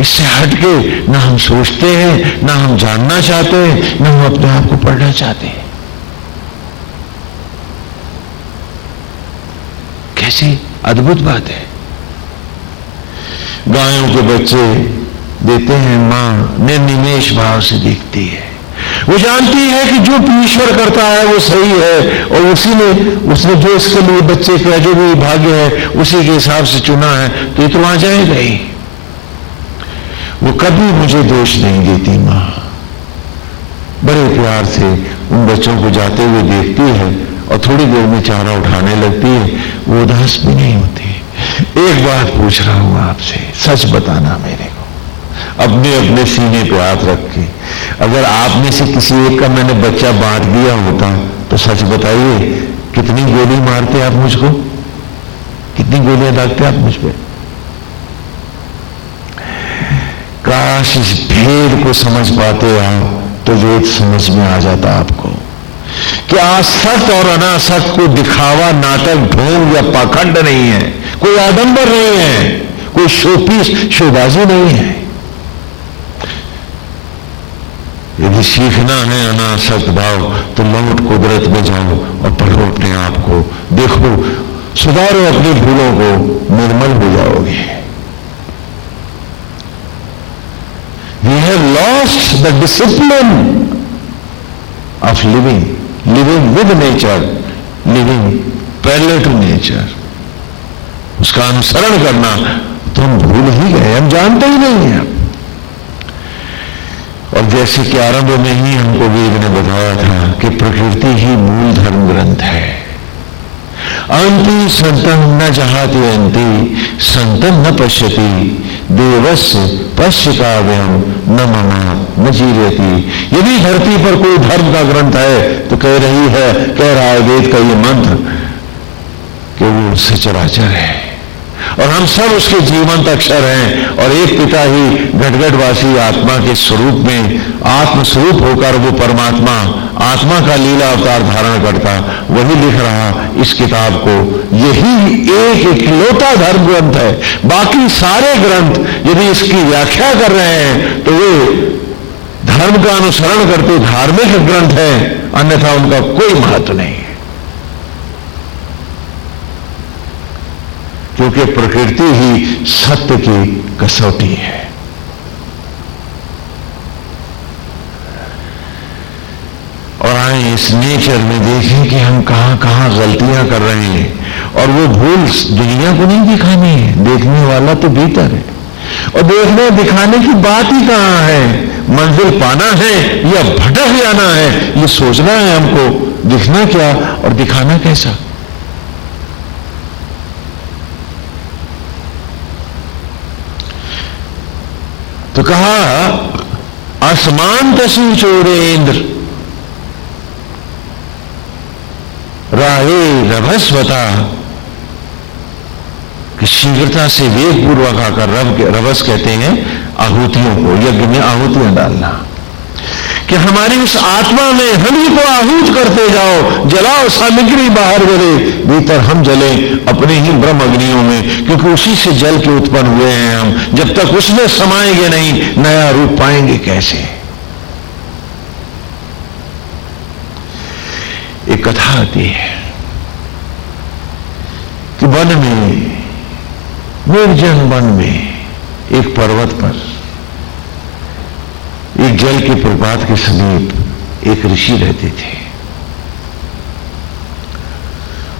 इससे हटके ना हम सोचते हैं, ना हम जानना चाहते हैं, ना हम अपने आप को पढ़ना चाहते हैं। कैसी अद्भुत बात है। गायों के बच्चे देते हैं, मां निर्निमेष भाव से देखती है। वो जानती है कि जो ईश्वर करता है वो सही है, और उसने जो इसके लिए बच्चे का जो भी भाग्य है उसी के हिसाब से चुना है, तो ये तो वहां जाएगा ही। वो कभी मुझे दोष नहीं देती मां, बड़े प्यार से उन बच्चों को जाते हुए देखती है, और थोड़ी देर में चारा उठाने लगती है। वो उदास भी नहीं होती। एक बात पूछ रहा हूं आपसे, सच बताना मेरे को, अपने अपने सीने पे हाथ रख के। अगर आप में से किसी एक का मैंने बच्चा बांट दिया होता तो सच बताइए, कितनी गोली मारते आप मुझको, कितनी गोलियां दागते आप मुझ पे। काश इस भेद को समझ पाते आप, तो वेद समझ में आ जाता आपको कि आसक्त और अनासक्त को दिखावा, नाटक, ढोंग या पाखंड नहीं है, कोई आडंबर नहीं है, कोई शोपीस शोबाजी नहीं है। यदि सीखना है अनासक्त भाव, तो लौट कुदरत में जाओ और पढ़ो अपने आप को, देखो, सुधारो अपनी भूलों को, निर्मल हो जाओगे। We have lost the discipline of living with nature, living parallel to nature. उसका अनुसरण करना तो हम भूल ही गए, हम जानते ही नहीं हैं। और जैसे कि आरंभ में ही हमको वेद ने बताया था कि प्रकृति ही मूल धर्म ग्रंथ है। अंति संतम न जहाति अंति, संतम न पश्यति, देवस्य पश्य काव्यम न ममा न जीरति। यदि धरती पर कोई धर्म का ग्रंथ है तो कह रहा है वेद का ये मंत्र कि वो सचराचर है, और हम सब उसके जीवंत अक्षर हैं, और एक पिता ही घटघटवासी आत्मा के स्वरूप में आत्मस्वरूप होकर वो परमात्मा आत्मा का लीला अवतार धारण करता, वही लिख रहा इस किताब को। यही एक इकलौता धर्म ग्रंथ है। बाकी सारे ग्रंथ यदि इसकी व्याख्या कर रहे हैं तो वे धर्म का अनुसरण करते धार्मिक ग्रंथ है, अन्यथा उनका कोई महत्व नहीं है। क्योंकि प्रकृति ही सत्य की कसौटी है। और आए इस नेचर में देखें कि हम कहां कहां गलतियां कर रहे हैं, और वो भूल दुनिया को नहीं दिखानी है, देखने वाला तो भीतर है, और देखने दिखाने की बात ही कहां है। मंजिल पाना है या भटक जाना है, ये सोचना है हमको, दिखना क्या और दिखाना कैसा। तो कहा असमान तसी चोरेंद्र राहे रभस्वता, कि शीघ्रता से वेग पूर्वक आकर रभस कहते हैं आहुतियों को, यज्ञ में आहुतियां डालना, कि हमारी उस आत्मा में हम ही को आहूत करते जाओ, जलाओ सामग्री बाहर जले, भीतर हम जले अपने ही ब्रह्म अग्नियों में, क्योंकि उसी से जल के उत्पन्न हुए हैं हम। जब तक उसमें समाएंगे नहीं, नया रूप पाएंगे कैसे। एक कथा आती है कि वन में, निर्जन वन में, एक पर्वत पर एक जल के प्रपात के समीप एक ऋषि रहते थे।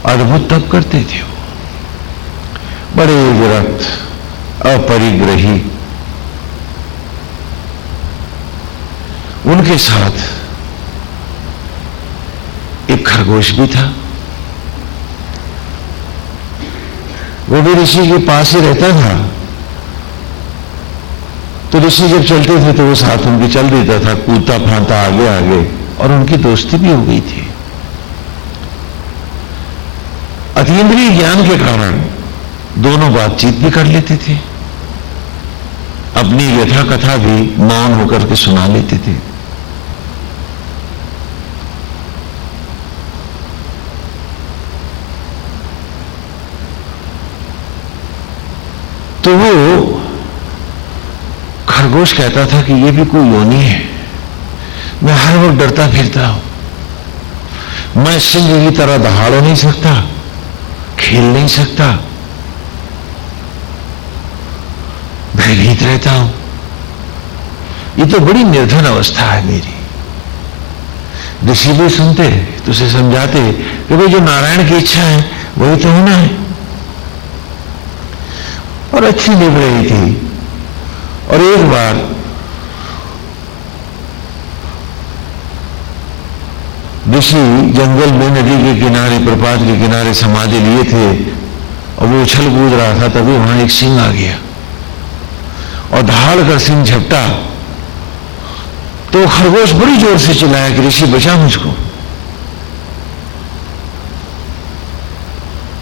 अद्भुत तप करते थे वो, बड़े विरक्त, अपरिग्रही। उनके साथ एक खरगोश भी था। वो भी ऋषि के पास ही रहता था। तो ऋषि जब चलते थे तो वो साथ उनके चल देता था, कूदता फांदता आगे आगे, और उनकी दोस्ती भी हो गई थी। अतीन्द्रिय ज्ञान के कारण दोनों बातचीत भी कर लेते थे, अपनी यथा कथा भी मौन होकर के सुना लेते थे। तो वो खरगोश कहता था कि ये भी कोई योनि है, मैं हर वक्त डरता फिरता हूं, मैं सिंह की तरह दहाड़ नहीं सकता, खेल नहीं सकता, भयभीत रहता हूं। ये तो बड़ी निर्धन अवस्था है मेरी। ऋषि भी सुनते तो उसे समझाते कि भाई जो नारायण की इच्छा है वही तो होना है, और अच्छी निभ रही थी। और एक बार ऋषि जंगल में नदी के किनारे, प्रपात के किनारे समाधि लिए थे, और वो उछल कूद रहा था, तभी वहां एक सिंह आ गया और दहाड़ कर सिंह झपटा। तो खरगोश बड़ी जोर से चिल्लाया कि ऋषि बचा मुझको।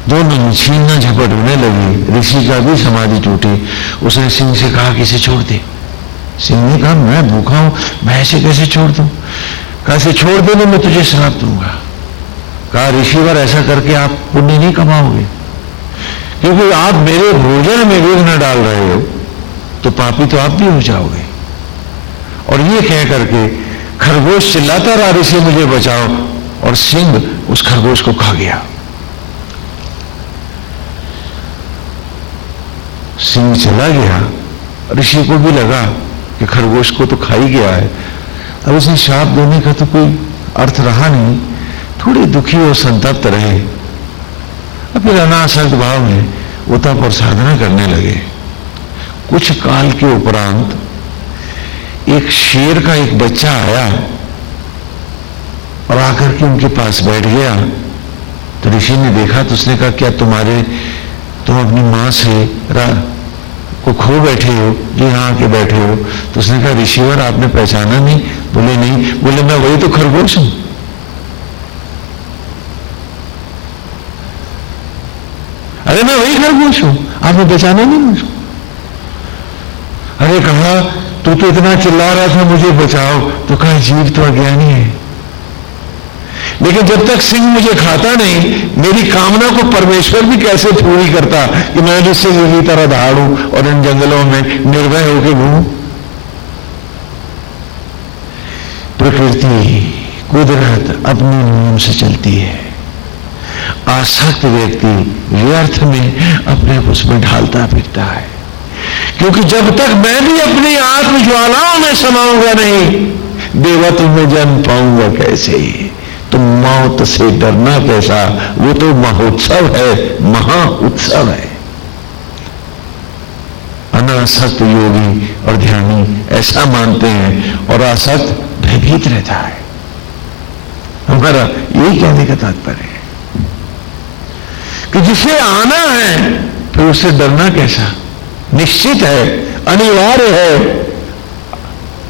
दोनों छीनना झपट होने लगी, ऋषि का भी समाधि टूटी। उसने सिंह से कहा कि इसे छोड़ दे। सिंह ने कहा मैं भूखा हूं, मैं ऐसे कैसे छोड़ दूं? कहा इसे छोड़ देने में तुझे श्राप दूंगा। कहा ऋषिवर ऐसा करके आप पुण्य नहीं कमाओगे, क्योंकि आप मेरे भोजन में विघ्न डाल रहे हो, तो पापी तो आप भी हो जाओगे। और ये कह करके खरगोश चिल्लाता रहा ऋषि मुझे बचाओ, और सिंह उस खरगोश को खा गया। सिंह चला गया, ऋषि को भी लगा कि खरगोश को तो खा ही गया है, अब उसे श्राप देने का तो कोई अर्थ रहा नहीं। थोड़े दुखी और संतप्त रहे, और फिर अनासक्त भाव में वो तप और साधना करने लगे। कुछ काल के उपरांत एक शेर का एक बच्चा आया और आकर के उनके पास बैठ गया। तो ऋषि ने देखा तो उसने कहा क्या तुम अपनी मां से को खो बैठे हो, जो यहां आके बैठे हो? तो उसने कहा ऋषिवर आपने पहचाना नहीं? बोले नहीं। बोले मैं वही तो खरगोश हूं। अरे मैं वही खरगोश हूं, आपने पहचाना नहीं मुझको? अरे कहा तू तो इतना चिल्ला रहा था मुझे बचाओ, तो कहा जीव तो अज्ञानी है, लेकिन जब तक सिंह मुझे खाता नहीं, मेरी कामना को परमेश्वर भी कैसे पूरी करता कि मैं भी सिंह की तरह दहाड़ूं और इन जंगलों में निर्भय होकर घूमूं? प्रकृति, कुदरत अपने नियम से चलती है। आसक्त व्यक्ति व्यर्थ में अपने उसमें ढालता फिरता है, क्योंकि जब तक मैं भी अपनी आत्म ज्वालाओं में समाऊंगा नहीं, देवत्व में जन्म पाऊंगा कैसे? तो मौत से डरना कैसा? वो तो महोत्सव है, महा उत्सव है। अनासक्त योगी और ध्यानी ऐसा मानते हैं, और आसक्त भयभीत रहता है। हमारा यही कहने का तात्पर्य है कि जिसे आना है फिर उससे डरना कैसा? निश्चित है, अनिवार्य है,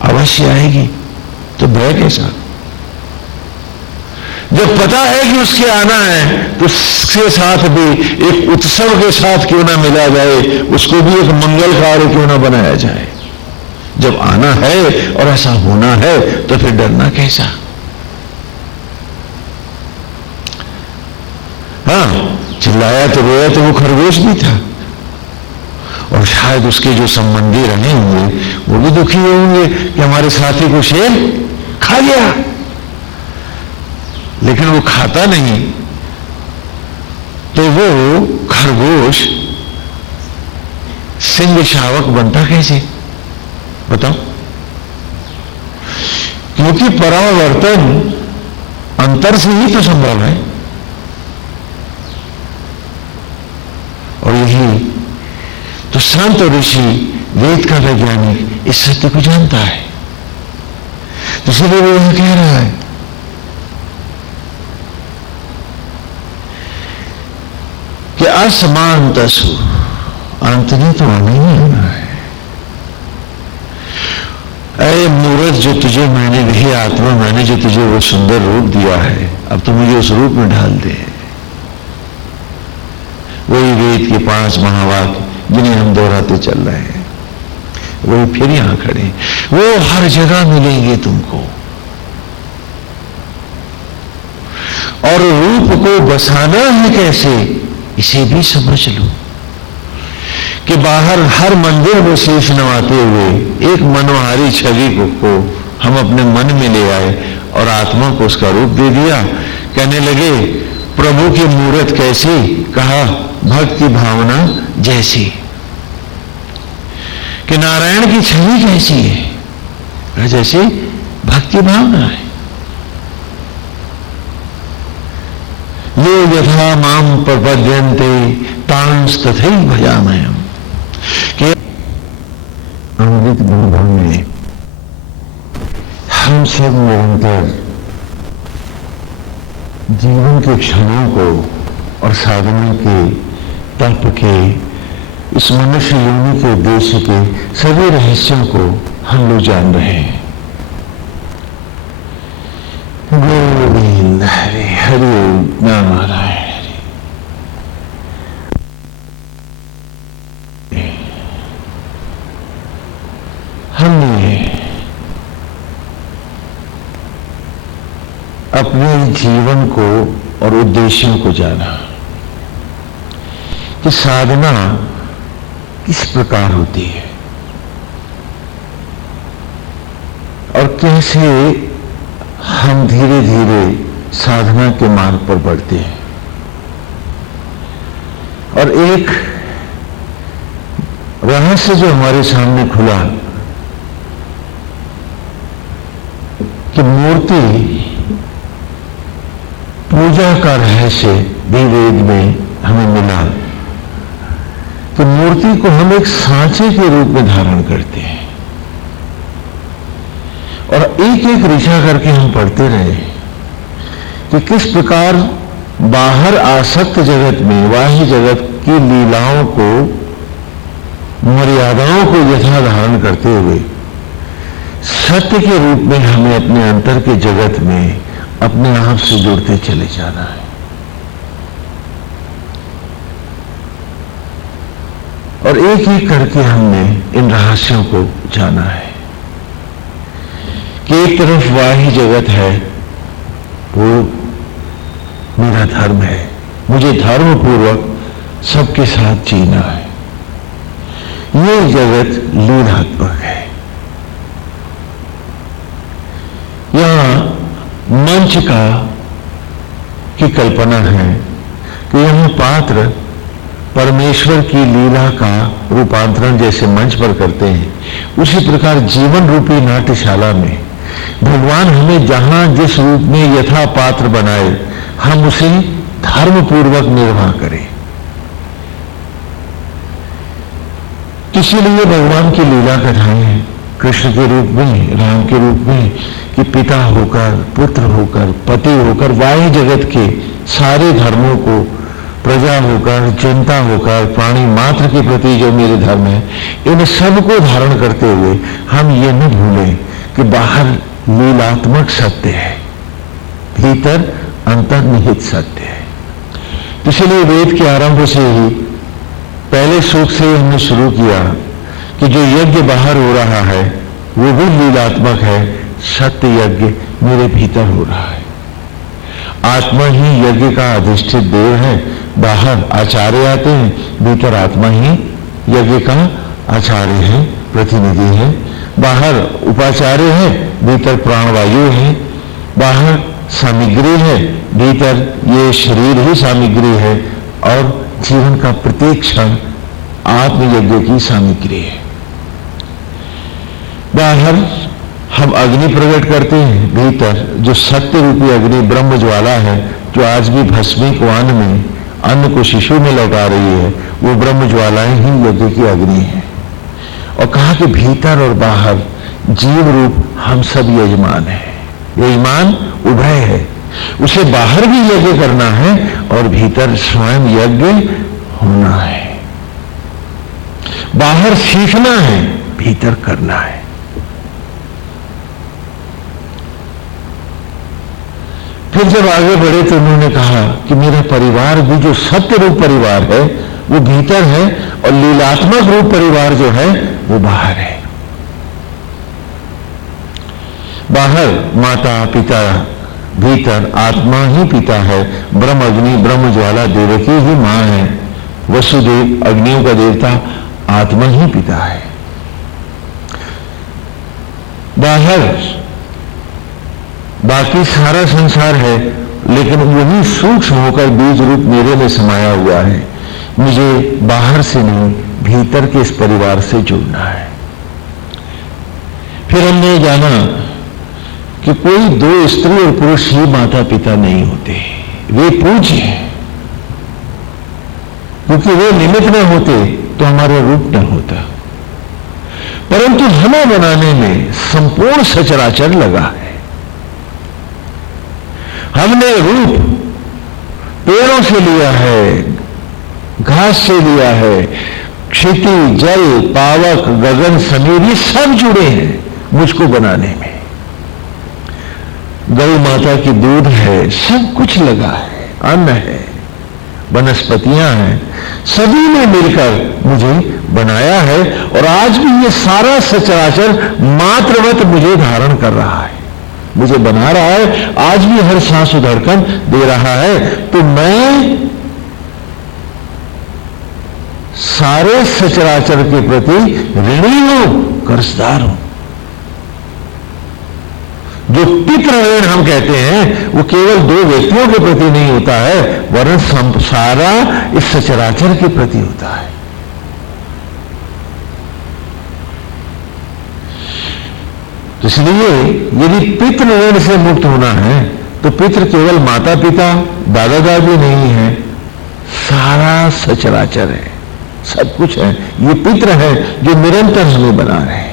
अवश्य आएगी, तो भय कैसा? जब पता है कि उसके आना है तो उसके साथ भी एक उत्सव के साथ क्यों ना मिला जाए, उसको भी एक मंगल कार्य क्यों ना बनाया जाए। जब आना है और ऐसा होना है तो फिर डरना कैसा? हाँ, चिल्लाया तो रोया तो वो खरगोश भी था, और शायद उसके जो संबंधी रहे होंगे वो भी दुखी होंगे कि हमारे साथी को शेर खा गया, लेकिन वो खाता नहीं। तो वो खरगोश सिंह शावक बनता कैसे? बताओ। क्योंकि परावर्तन अंतर से ही तो संभव है, और यही तो संत और ऋषि, वेद का वैज्ञानिक इस सत्य को जानता है। तो इसलिए वो यह कह रहा है कि कि असमांतसु, अंत ने तो आना ही आना है। अरे मूर्ख, जो तुझे मैंने, वही आत्मा मैंने जो तुझे वो सुंदर रूप दिया है, अब तो मुझे उस रूप में ढाल दे। वही वेद के 5 महावाक्य जिन्हें हम दोहराते चल रहे हैं, वही फिर यहां खड़े, वो हर जगह मिलेंगे तुमको। और रूप को बसाना है कैसे, इसे भी समझ लो कि बाहर हर मंदिर में शीश नवाते हुए एक मनोहारी छवि को हम अपने मन में ले आए और आत्मा को उसका रूप दे दिया। कहने लगे प्रभु की मूर्त कैसी, कहा भक्ति भावना जैसी। कि नारायण की छवि कैसी है, जैसे भक्ति भावना है। ये यथा माम प्रपद्यन्ते तांस तथैव भजाम्यहम्। कि अमृत बंधन में हम सब निरंतर जीवन के क्षणों को और साधना के, तप के, इस मनुष्य योनि के उद्देश्य के सभी रहस्यों को हम लोग जान रहे हैं। गोविंद हरि हरि नारायण। हमने अपने जीवन को और उद्देश्यों को जाना कि साधना किस प्रकार होती है और कैसे हम धीरे धीरे साधना के मार्ग पर बढ़ते हैं। और एक रहस्य जो हमारे सामने खुला कि मूर्ति पूजा का रहस्य भी वेद में हमें मिला कि मूर्ति को हम एक सांचे के रूप में धारण करते हैं। और एक एक ऋचा करके हम पढ़ते रहे कि किस प्रकार बाहर आसक्त जगत में, बाह्य जगत की लीलाओं को, मर्यादाओं को यथा धारण करते हुए सत्य के रूप में हमें अपने अंतर के जगत में अपने आप से जुड़ते चले जाना है। और एक एक करके हमने इन रहस्यों को जाना है कि एक तरफ बाह्य जगत है, वो मेरा धर्म है, मुझे धर्म पूर्वक सबके साथ जीना है। ये जगत लीलात्मक है। यहां मंच की कल्पना है कि यहां पात्र परमेश्वर की लीला का रूपांतरण जैसे मंच पर करते हैं, उसी प्रकार जीवन रूपी नाट्यशाला में भगवान हमें जहां जिस रूप में यथा पात्र बनाए, हम उसे धर्म पूर्वक निर्वाह करें। इसीलिए भगवान की लीला कथाएं कृष्ण के रूप में, राम के रूप में, कि पिता होकर, पुत्र होकर, पति होकर, बाह्य जगत के सारे धर्मों को, प्रजा होकर, जनता होकर, प्राणी मात्र के प्रति जो मेरे धर्म है, इन सबको धारण करते हुए हम ये न भूलें कि बाहर लीलात्मक सत्य है, भीतर अंतर्निहित सत्य है। इसलिए वेद के आरंभ से ही पहले श्लोक से हमने शुरू किया कि जो यज्ञ बाहर हो रहा है वो भी लीलात्मक है, सत्य यज्ञ मेरे भीतर हो रहा है। आत्मा ही यज्ञ का अधिष्ठित देव है, बाहर आचार्य आते हैं, भीतर आत्मा ही यज्ञ का आचार्य है, प्रतिनिधि है। बाहर उपाचार्य है, भीतर प्राणवायु है। बाहर सामग्री है, भीतर ये शरीर ही सामग्री है, और जीवन का प्रत्येक क्षण आत्मयज्ञ की सामग्री है। बाहर हम अग्नि प्रकट करते हैं, भीतर जो सत्य रूपी अग्नि ब्रह्म ज्वाला है, जो आज भी भस्मिक वन में अन्न को शिशु में लौटा रही है, वो ब्रह्म ज्वालाएं ही यज्ञ की अग्नि है। और कहा कि भीतर और बाहर जीव रूप हम सब यजमान है। यजमान उभय है, उसे बाहर भी यज्ञ करना है और भीतर स्वयं यज्ञ होना है, बाहर सीखना है, भीतर करना है। फिर जब आगे बढ़े तो उन्होंने कहा कि मेरा परिवार भी जो सत्य रूप परिवार है वो भीतर है, और लीलात्मक रूप परिवार जो है वो बाहर है। बाहर माता पिता, भीतर आत्मा ही पिता है। ब्रह्म अग्नि ब्रह्म ज्वाला देवकी ही मां है। वसुदेव अग्नियों का देवता, आत्मा ही पिता है। बाहर बाकी सारा संसार है, लेकिन वही सूक्ष्म होकर बीज रूप मेरे में समाया हुआ है। मुझे बाहर से नहीं, भीतर के इस परिवार से जुड़ना है। फिर हमने जाना कि कोई दो स्त्री और पुरुष ही माता पिता नहीं होते, वे पूज्य हैं, क्योंकि वे निमित्त न होते तो हमारा रूप न होता। परंतु हमें बनाने में संपूर्ण सचराचर लगा है। हमने रूप पेड़ों से लिया है, घास से लिया है, क्षिति जल पावक गगन समीर ये सब जुड़े हैं मुझको बनाने में। गौ माता की दूध है, सब कुछ लगा है, अन्न है, वनस्पतियां हैं, सभी ने मिलकर मुझे बनाया है। और आज भी ये सारा सचराचर मात्रवत मुझे धारण कर रहा है, मुझे बना रहा है। आज भी हर सांस धड़कन दे रहा है। तो मैं सारे सचराचर के प्रति ऋणी हूं, कर्जदार हूं। जो पितृ ऋण हम कहते हैं वो केवल दो व्यक्तियों के प्रति नहीं होता है, वरन सारा इस सचराचर के प्रति होता है। तो इसलिए यदि पितृ ऋण से मुक्त होना है तो पितृ केवल माता पिता दादा दादी नहीं है, सारा सचराचर है, सब कुछ है। ये पितृ है जो निरंतर हमें बना रहे हैं।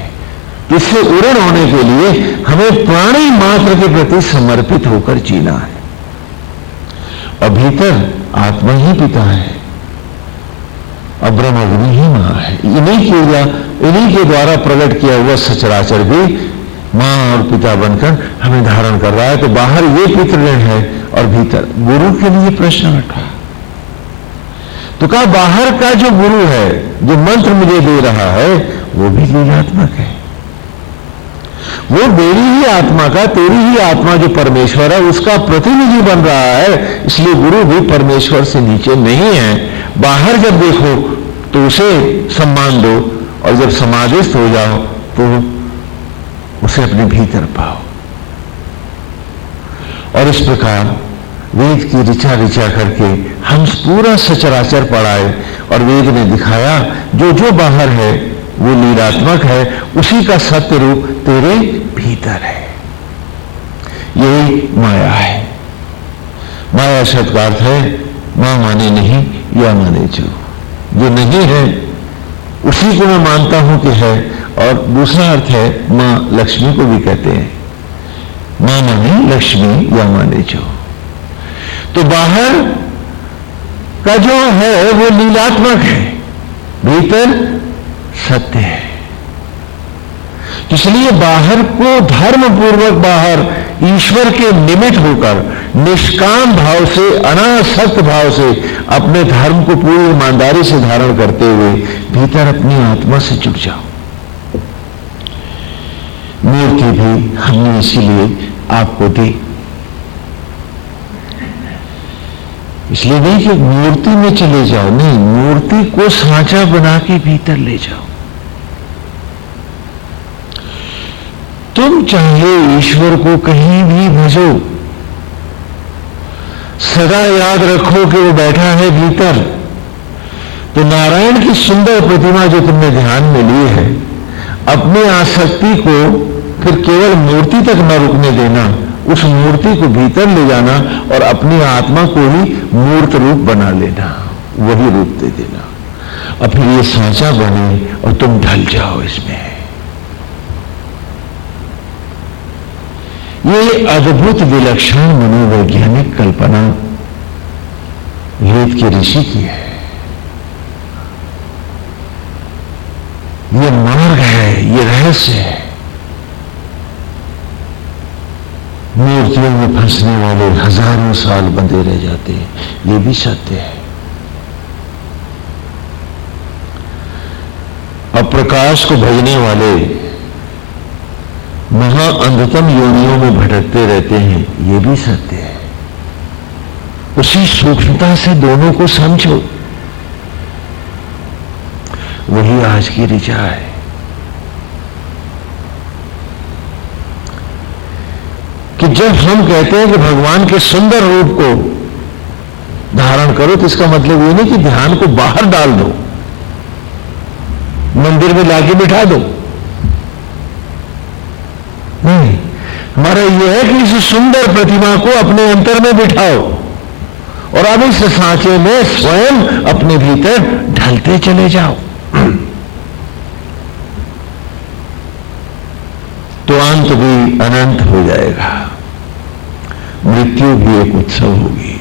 इससे उड़न होने के लिए हमें प्राणी मात्र के प्रति समर्पित होकर जीना है। और भीतर आत्मा ही पिता है, और ब्रह्म अग्नि ही मां है। इन्हीं के द्वारा प्रकट किया हुआ सचराचर भी मां और पिता बनकर हमें धारण कर रहा है। तो बाहर ये पितृऋण है और भीतर गुरु के लिए प्रश्न उठा। तो कहा बाहर का जो गुरु है, जो मंत्र मुझे दे रहा है, वो भी लीलात्मक है। वो मेरी ही आत्मा का, तेरी ही आत्मा जो परमेश्वर है उसका प्रतिनिधि बन रहा है। इसलिए गुरु भी परमेश्वर से नीचे नहीं है। बाहर जब देखो तो उसे सम्मान दो, और जब समाधिस्थ हो जाओ तो उसे अपने भीतर पाओ। और इस प्रकार वेद की ऋचा ऋचा करके हम पूरा सचराचर पढ़ाए, और वेद ने दिखाया जो जो बाहर है वो लीलात्मक है, उसी का सत्य रूप तेरे भीतर है। यही माया है। माया शब्द का अर्थ है मां माने नहीं या माने जो नहीं है उसी को मैं मानता हूं कि है। और दूसरा अर्थ है मां लक्ष्मी को भी कहते हैं, मां माने लक्ष्मी या माने जो। तो बाहर का जो है वो लीलात्मक है, भीतर सत्य है। इसलिए बाहर को धर्म पूर्वक बाहर ईश्वर के निमित्त होकर निष्काम भाव से, अनासक्त भाव से अपने धर्म को पूरी ईमानदारी से धारण करते हुए भीतर अपनी आत्मा से जुड़ जाओ। मूर्ति भी हमने इसीलिए आपको दी, इसलिए नहीं कि मूर्ति में चले जाओ, नहीं, मूर्ति को सांचा बना के भीतर ले जाओ। तुम चाहे ईश्वर को कहीं भी भजो, सदा याद रखो कि वो बैठा है भीतर। तो नारायण की सुंदर प्रतिमा जो तुमने ध्यान में ली है, अपनी आसक्ति को फिर केवल मूर्ति तक न रुकने देना, उस मूर्ति को भीतर ले जाना और अपनी आत्मा को ही मूर्त रूप बना लेना, वही रूप दे देना। और फिर ये सांचा बने और तुम ढल जाओ इसमें। ये अद्भुत विलक्षण मनोवैज्ञानिक कल्पना वेद के ऋषि की है। ये मार्ग है, ये रहस्य है। मूर्तियों में फंसने वाले हजारों साल बंधे रह जाते हैं, ये भी सत्य है। अप्रकाश को भजने वाले महाअंधतम योनियों में भटकते रहते हैं, ये भी सत्य है। उसी सूक्ष्मता से दोनों को समझो, वही आज की ऋचा है। कि जब हम कहते हैं कि भगवान के सुंदर रूप को धारण करो, तो इसका मतलब ये नहीं कि ध्यान को बाहर डाल दो, मंदिर में लाके बिठा दो। नहीं, हमारा यह है कि इस सुंदर प्रतिमा को अपने अंतर में बिठाओ और अब इस सांचे में स्वयं अपने भीतर ढलते चले जाओ। तो अंत भी अनंत हो जाएगा, मृत्यु भी एक उत्सव होगी।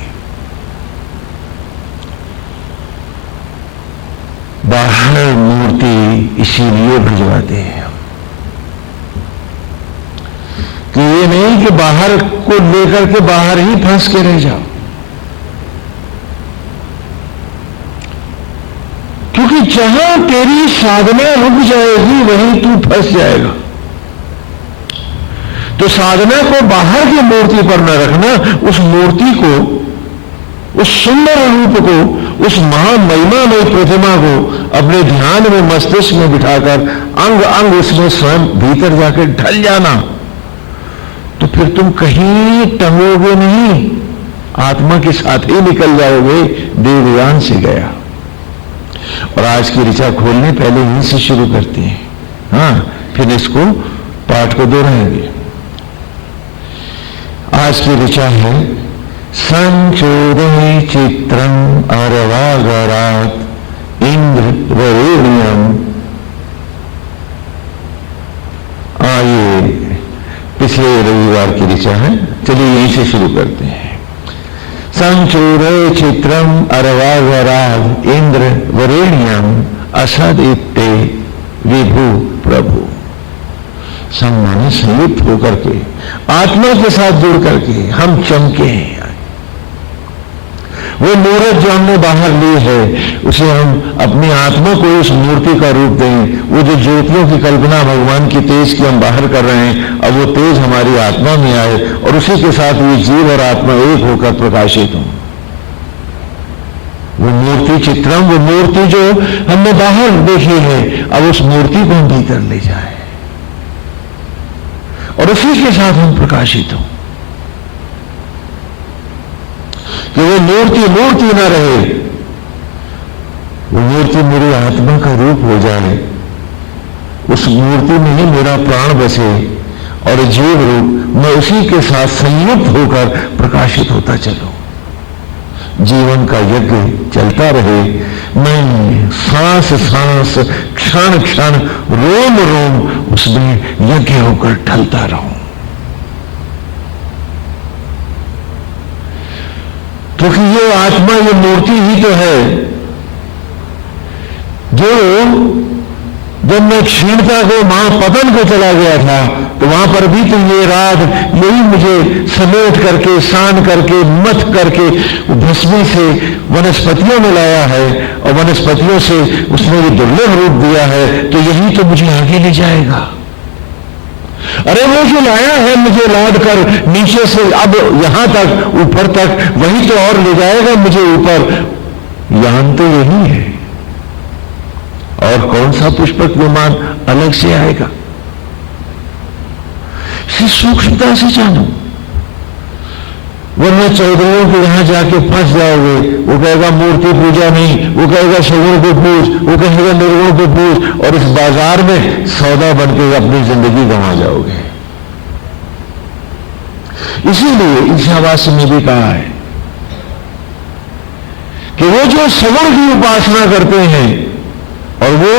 बाहर मूर्ति इसीलिए भिजवाते हैं कि ये नहीं कि बाहर को लेकर के बाहर ही फंस के रह जाओ, क्योंकि जहां तेरी साधना रुक जाएगी वहीं तू फंस जाएगा। तो साधना को बाहर की मूर्ति पर न रखना, उस मूर्ति को, उस सुंदर रूप को, उस महामहिमामय प्रतिमा को अपने ध्यान में, मस्तिष्क में बिठाकर अंग अंग उसमें स्वयं भीतर जाकर ढल जाना। तो फिर तुम कहीं टंगोगे नहीं, आत्मा के साथ ही निकल जाओगे। देवयान से गया। और आज की ऋचा खोलने पहले यहीं से शुरू करते हैं, हाँ, फिर इसको पाठ को दोहराएंगे। आज की ऋचा है संचोदे चित्रम अरवागरात इंद्र वरेण्यम। आइए, पिछले रविवार की ऋचा है, चलिए यहीं से शुरू करते हैं। संचोदे चित्रम अरवागरात इंद्र वरेण्यम असदित्ते विभु प्रभु। सम्मान संयुक्त होकर के, आत्मा के साथ जुड़ करके हम चमके हैं। वो मूर्त जो हमने बाहर ली है, उसे हम अपनी आत्मा को उस मूर्ति का रूप दें। वो जो ज्योतियों की कल्पना भगवान की तेज की हम बाहर कर रहे हैं, अब वो तेज हमारी आत्मा में आए और उसी के साथ ये जीव और आत्मा एक होकर प्रकाशित हो। वो मूर्ति चित्रम, वो मूर्ति जो हमने बाहर देखी है, अब उस मूर्ति को हम भीतर ले जाए और उसी के साथ हम प्रकाशित हो। कि वो मूर्ति मूर्ति न रहे, वो मूर्ति मेरी आत्मा का रूप हो जाए, उस मूर्ति में ही मेरा प्राण बसे और जीव रूप मैं उसी के साथ संयुक्त होकर प्रकाशित होता चलूं। जीवन का यज्ञ चलता रहे, मैं सांस सांस, क्षण क्षण, रोम रोम उसमें यज्ञ होकर ढलता रहूं। क्योंकि ये आत्मा, ये मूर्ति ही तो है जो जब मैं क्षीणता को, महापतन को चला गया था, तो वहां पर भी तो ये राग यही मुझे समेट करके, सान करके, मथ करके भस्मी से वनस्पतियों में लाया है और वनस्पतियों से उसने ये दुर्लभ रूप दिया है। तो यही तो मुझे आगे ले जाएगा। अरे वो जो लाया है मुझे लाद कर नीचे से अब यहां तक, ऊपर तक, वही तो और ले जाएगा मुझे ऊपर। यान तो यही है, और कौन सा पुष्पक विमान अलग से आएगा। इसी सूक्ष्मता से जानो, वरना चौधरियों के यहां जाके फंस जाओगे। वो कहेगा मूर्ति पूजा नहीं, वो कहेगा सगुण को पूज, वो कहेगा निर्गुण को पूज, और इस बाजार में सौदा बनकर अपनी जिंदगी गंवा जाओगे। इसीलिए ईशावास्य में भी कहा है कि वो जो सगुण की उपासना करते हैं और वो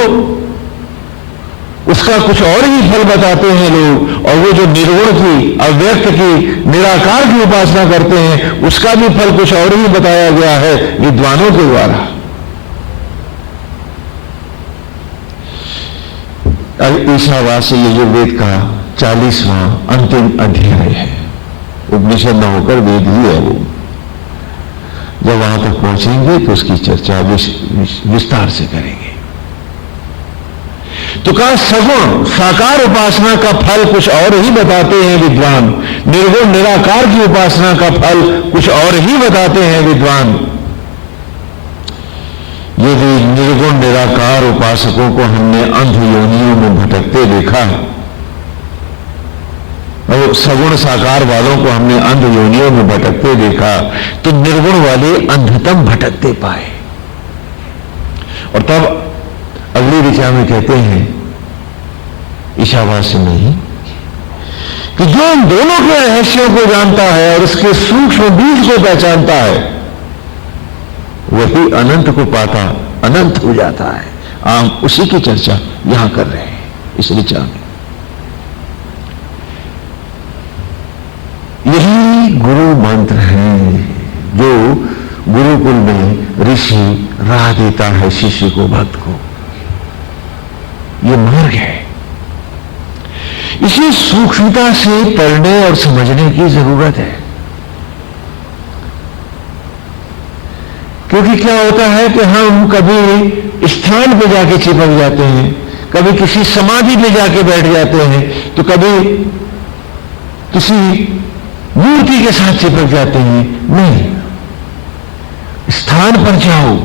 उसका कुछ और ही फल बताते हैं लोग, और वो जो निर्गुण की, अव्यक्त की, निराकार की उपासना करते हैं, उसका भी फल कुछ और ही बताया गया है विद्वानों के द्वारा। यह ईशावास्य यजुर्वेद का 40वां अंतिम अध्याय है। उपनिषद न होकर वेद ही है वो। जब वहां तक पहुंचेंगे तो उसकी चर्चा विस्तार से करेंगे। तो कहा सगुण साकार उपासना का फल कुछ और ही बताते हैं विद्वान, निर्गुण निराकार की उपासना का फल कुछ और ही बताते हैं विद्वान। यदि निर्गुण निराकार उपासकों को हमने अंध योनियों में भटकते देखा और सगुण साकार वालों को हमने अंध योनियों में भटकते देखा, तो निर्गुण वाले अंधतम भटकते पाए। और तब अगली ऋचा में कहते हैं ईशावास्य में ही कि जो इन दोनों के रहस्यों को जानता है और उसके सूक्ष्म बीज को पहचानता है, वही अनंत को पाता अनंत हो जाता है। आप उसी की चर्चा यहां कर रहे हैं इस ऋचा में। यही गुरु मंत्र है जो गुरुकुल में ऋषि राह देता है शिष्य को, भक्त को। यह मार्ग है। इसे सूक्ष्मता से पढ़ने और समझने की जरूरत है। क्योंकि क्या होता है कि हम कभी स्थान पे जाके चिपक जाते हैं, कभी किसी समाधि पे जाके बैठ जाते हैं, तो कभी किसी मूर्ति के साथ चिपक जाते हैं। नहीं, स्थान पर जाओ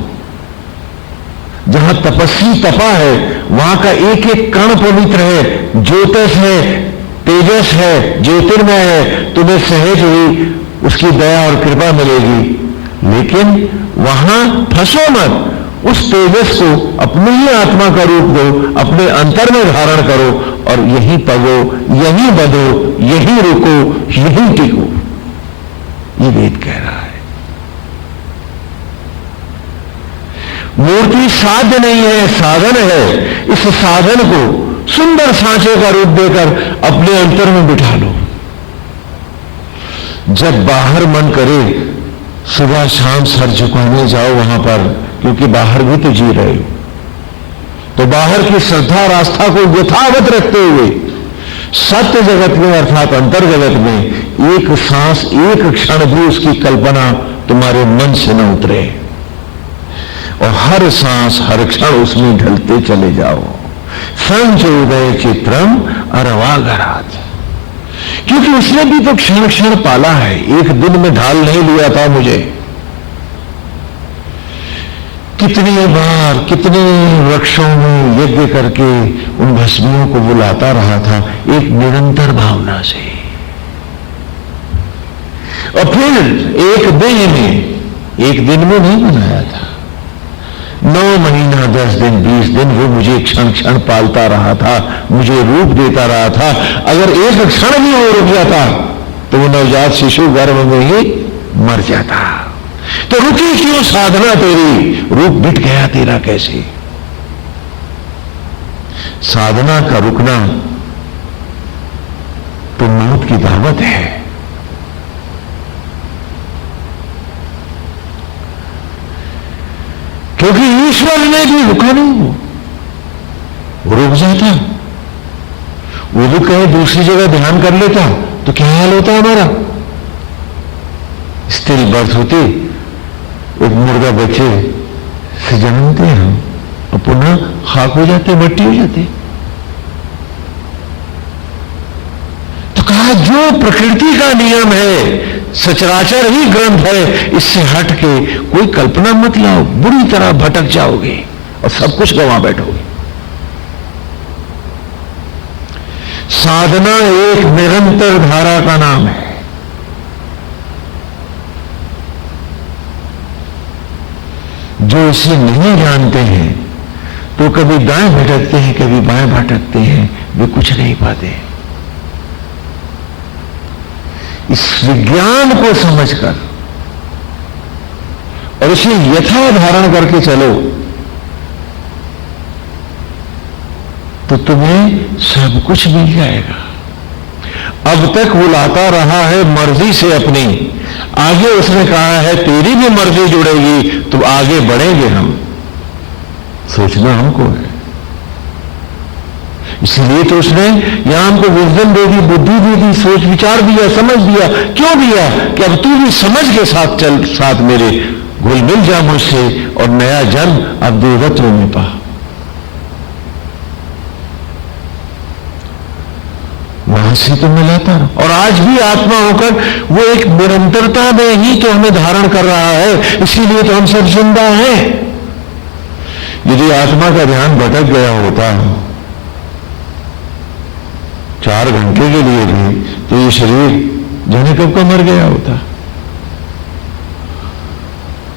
जहां तपस्वी तपा है, वहां का एक एक कण पवित्र है, ज्योतिष है, तेजस है, ज्योतिर्मय है। तुम्हें सहज हुई उसकी दया और कृपा मिलेगी। लेकिन वहां फंसो मत। उस तेजस को अपनी ही आत्मा का रूप दो, अपने अंतर में धारण करो और यहीं पगो, यहीं बधो, यहीं रुको, यहीं टिको। ये वेद कह रहा है। मूर्ति साध्य नहीं है, साधन है। इस साधन को सुंदर सांचे का रूप देकर अपने अंतर में बिठा लो। जब बाहर मन करे सुबह शाम सर झुकाने जाओ वहां पर, क्योंकि बाहर भी तो जी रहे हो, तो बाहर की श्रद्धा और आस्था को यथावत रखते हुए सत्य जगत में अर्थात अंतर जगत में एक सांस एक क्षण भी उसकी कल्पना तुम्हारे मन से न उतरे और हर सांस हर क्षण उसमें ढलते चले जाओ। संचोदय चित्रम अरवागरात, क्योंकि उसने भी तो क्षण क्षण पाला है। एक दिन में ढाल नहीं लिया था मुझे। कितनी बार कितने वृक्षों में यज्ञ करके उन भस्मियों को बुलाता रहा था एक निरंतर भावना से। और फिर एक दिन में नहीं बनाया था। 9 महीना 10 दिन 20 दिन वो मुझे क्षण क्षण पालता रहा था, मुझे रूप देता रहा था। अगर एक क्षण भी वो रुक जाता तो वो नवजात शिशु गर्भ में ही मर जाता। तो रुकी क्यों साधना तेरी? रूप बिट गया तेरा कैसे? साधना का रुकना तो मौत की दावत है। क्योंकि ईश्वर ने भी रुका नहीं, वो रुक जाता, वो भी कहीं दूसरी जगह ध्यान कर लेता तो क्या हाल होता हमारा? स्टिल बर्थ होती, एक मुर्गा बच्चे से जन्मते हम और पुनः खाक हो जाते, मट्टी हो जाते। तो कहा जो प्रकृति का नियम है, सचराचर ही ग्रंथ है, इससे हट के कोई कल्पना मत लाओ, बुरी तरह भटक जाओगे और सब कुछ गंवा बैठोगे। साधना एक निरंतर धारा का नाम है। जो इसे नहीं जानते हैं तो कभी दाएं भटकते हैं, कभी बाएं भटकते हैं, वे कुछ नहीं पाते। इस विज्ञान को समझकर और इसे यथा धारण करके चलो तो तुम्हें सब कुछ मिल जाएगा। अब तक वो लाता रहा है मर्जी से अपनी, आगे उसने कहा है तेरी भी मर्जी जुड़ेगी तो आगे बढ़ेंगे हम। सोचना हमको है। इसलिए तो उसने यहां हमको विजडम दे दी, बुद्धि दे दी, सोच विचार दिया, समझ दिया। क्यों दिया? कि अब तू भी समझ के साथ चल, साथ मेरे घुल मिल जा मुझसे, और नया जन्म अब देवत्व में पा। वहां से तो मिलाता रहा, और आज भी आत्मा होकर वो एक निरंतरता में ही तो हमें धारण कर रहा है, इसीलिए तो हम सब जिंदा हैं। यदि आत्मा का ध्यान भटक गया होता 4 घंटे के लिए भी, तो ये शरीर जाने कब का मर गया होता।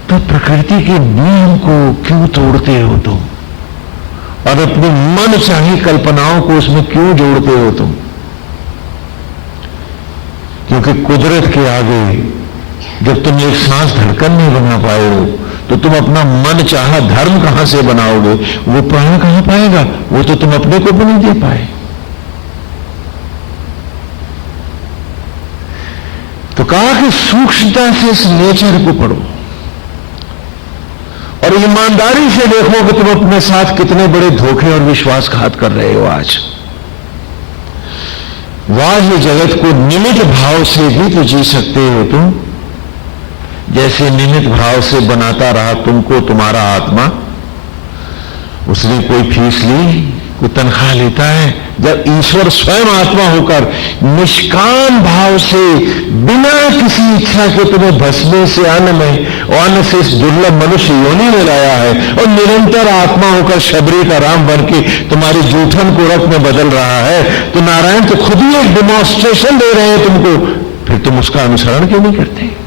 तो प्रकृति के नियम को क्यों तोड़ते हो तुम, और अपनी मन चाही कल्पनाओं को उसमें क्यों जोड़ते हो तुम? क्योंकि कुदरत के आगे जब तुम एक सांस धड़कन नहीं बना पाए हो, तो तुम अपना मन चाहा धर्म कहां से बनाओगे? वो प्राण कहां पाएगा? वो तो तुम अपने को भी नहीं दे पाए। तो कहा कि सूक्ष्मता से इस नेचर को पढ़ो, और ईमानदारी से देखो कि तुम अपने साथ कितने बड़े धोखे और विश्वासघात कर रहे हो। आज बाह्य जगत को निमित्त भाव से भी तो जी सकते हो तुम, जैसे निमित्त भाव से बनाता रहा तुमको तुम्हारा आत्मा। उसने कोई फीस ली, कोई तनख्वाह लेता है? जब ईश्वर स्वयं आत्मा होकर निष्काम भाव से बिना किसी इच्छा के तुम्हें भस्मे से अन्न में और अन्न से इस दुर्लभ मनुष्य योनि में लाया है, और निरंतर आत्मा होकर शबरी का राम बन के तुम्हारी जूठन को रक्त में बदल रहा है, तो नारायण तो खुद ही एक डिमॉन्स्ट्रेशन दे रहे हैं तुमको, फिर तुम उसका अनुसरण क्यों नहीं करते?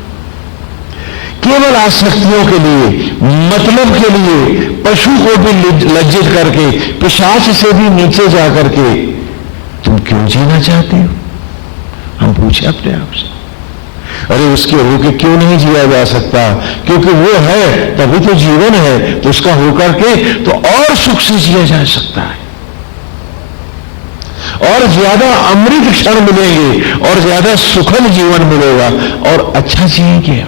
केवल आसक्तियों के लिए, मतलब के लिए, पशु को भी लज्जित करके, पिशाच से भी नीचे जाकर के तुम क्यों जीना चाहते हो? हम पूछे अपने आप से। अरे उसके होके क्यों नहीं जिया जा सकता? क्योंकि वो है तभी तो जीवन है, तो उसका होकर के तो और सुख से जिया जा सकता है, और ज्यादा अमृत क्षण मिलेंगे, और ज्यादा सुखद जीवन मिलेगा, और अच्छा जिएंगे।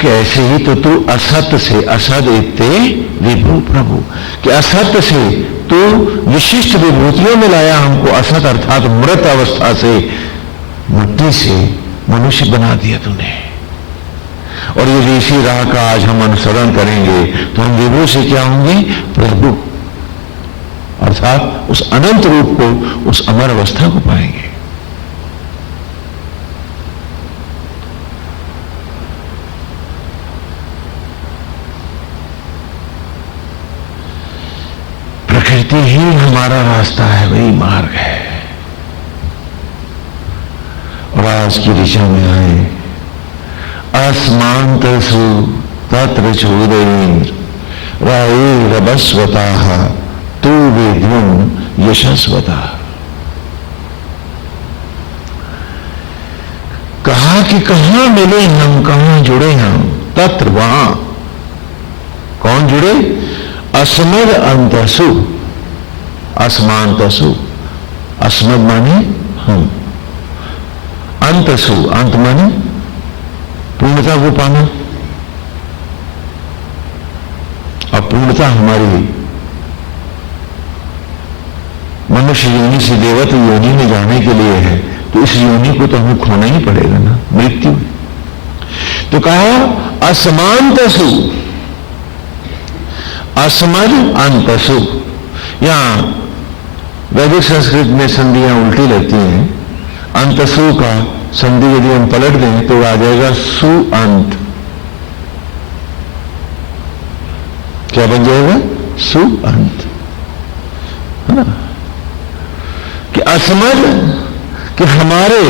कि ऐसे ही तो तू असत्य से असद इत्ते विभू प्रभु, कि असत्य से तू विशिष्ट विभूतियों में लाया हमको। असत अर्थात मृत अवस्था से, मिट्टी से मनुष्य बना दिया तूने। और यदि इसी राह का आज हम अनुसरण करेंगे तो हम विभू से क्या होंगे? प्रभु, अर्थात उस अनंत रूप को, उस अमर अवस्था को पाएंगे। प्रकृति ही हमारा रास्ता है, वही मार्ग है। और आज की दिशा में आए, अस्मांतसु तत्र चोदयेर रायेरबस्वताः तु वेद्युं यशस्वता। कहा कि कहां मिले हम, कहां जुड़े हम? तत्र, वहां। कौन जुड़े? अस्मद अंतसु, अस्मांतसु। अस्मद माने हम, अंतसु, अंत माने पूर्णता को पाना। और पूर्णता हमारी मनुष्य योनि से देवत्व योनि में जाने के लिए है, तो इस योनि को तो हमें खोना ही पड़ेगा ना, मृत्यु। तो कहा असमांतसु, असमद अंतसु। यहां वैदिक संस्कृत में संधियां उल्टी लगती हैं। अंतसु का संधि यदि हम पलट दें तो आ जाएगा सु अंत। क्या बन जाएगा? सु अंत, है ना? कि असमद, कि हमारे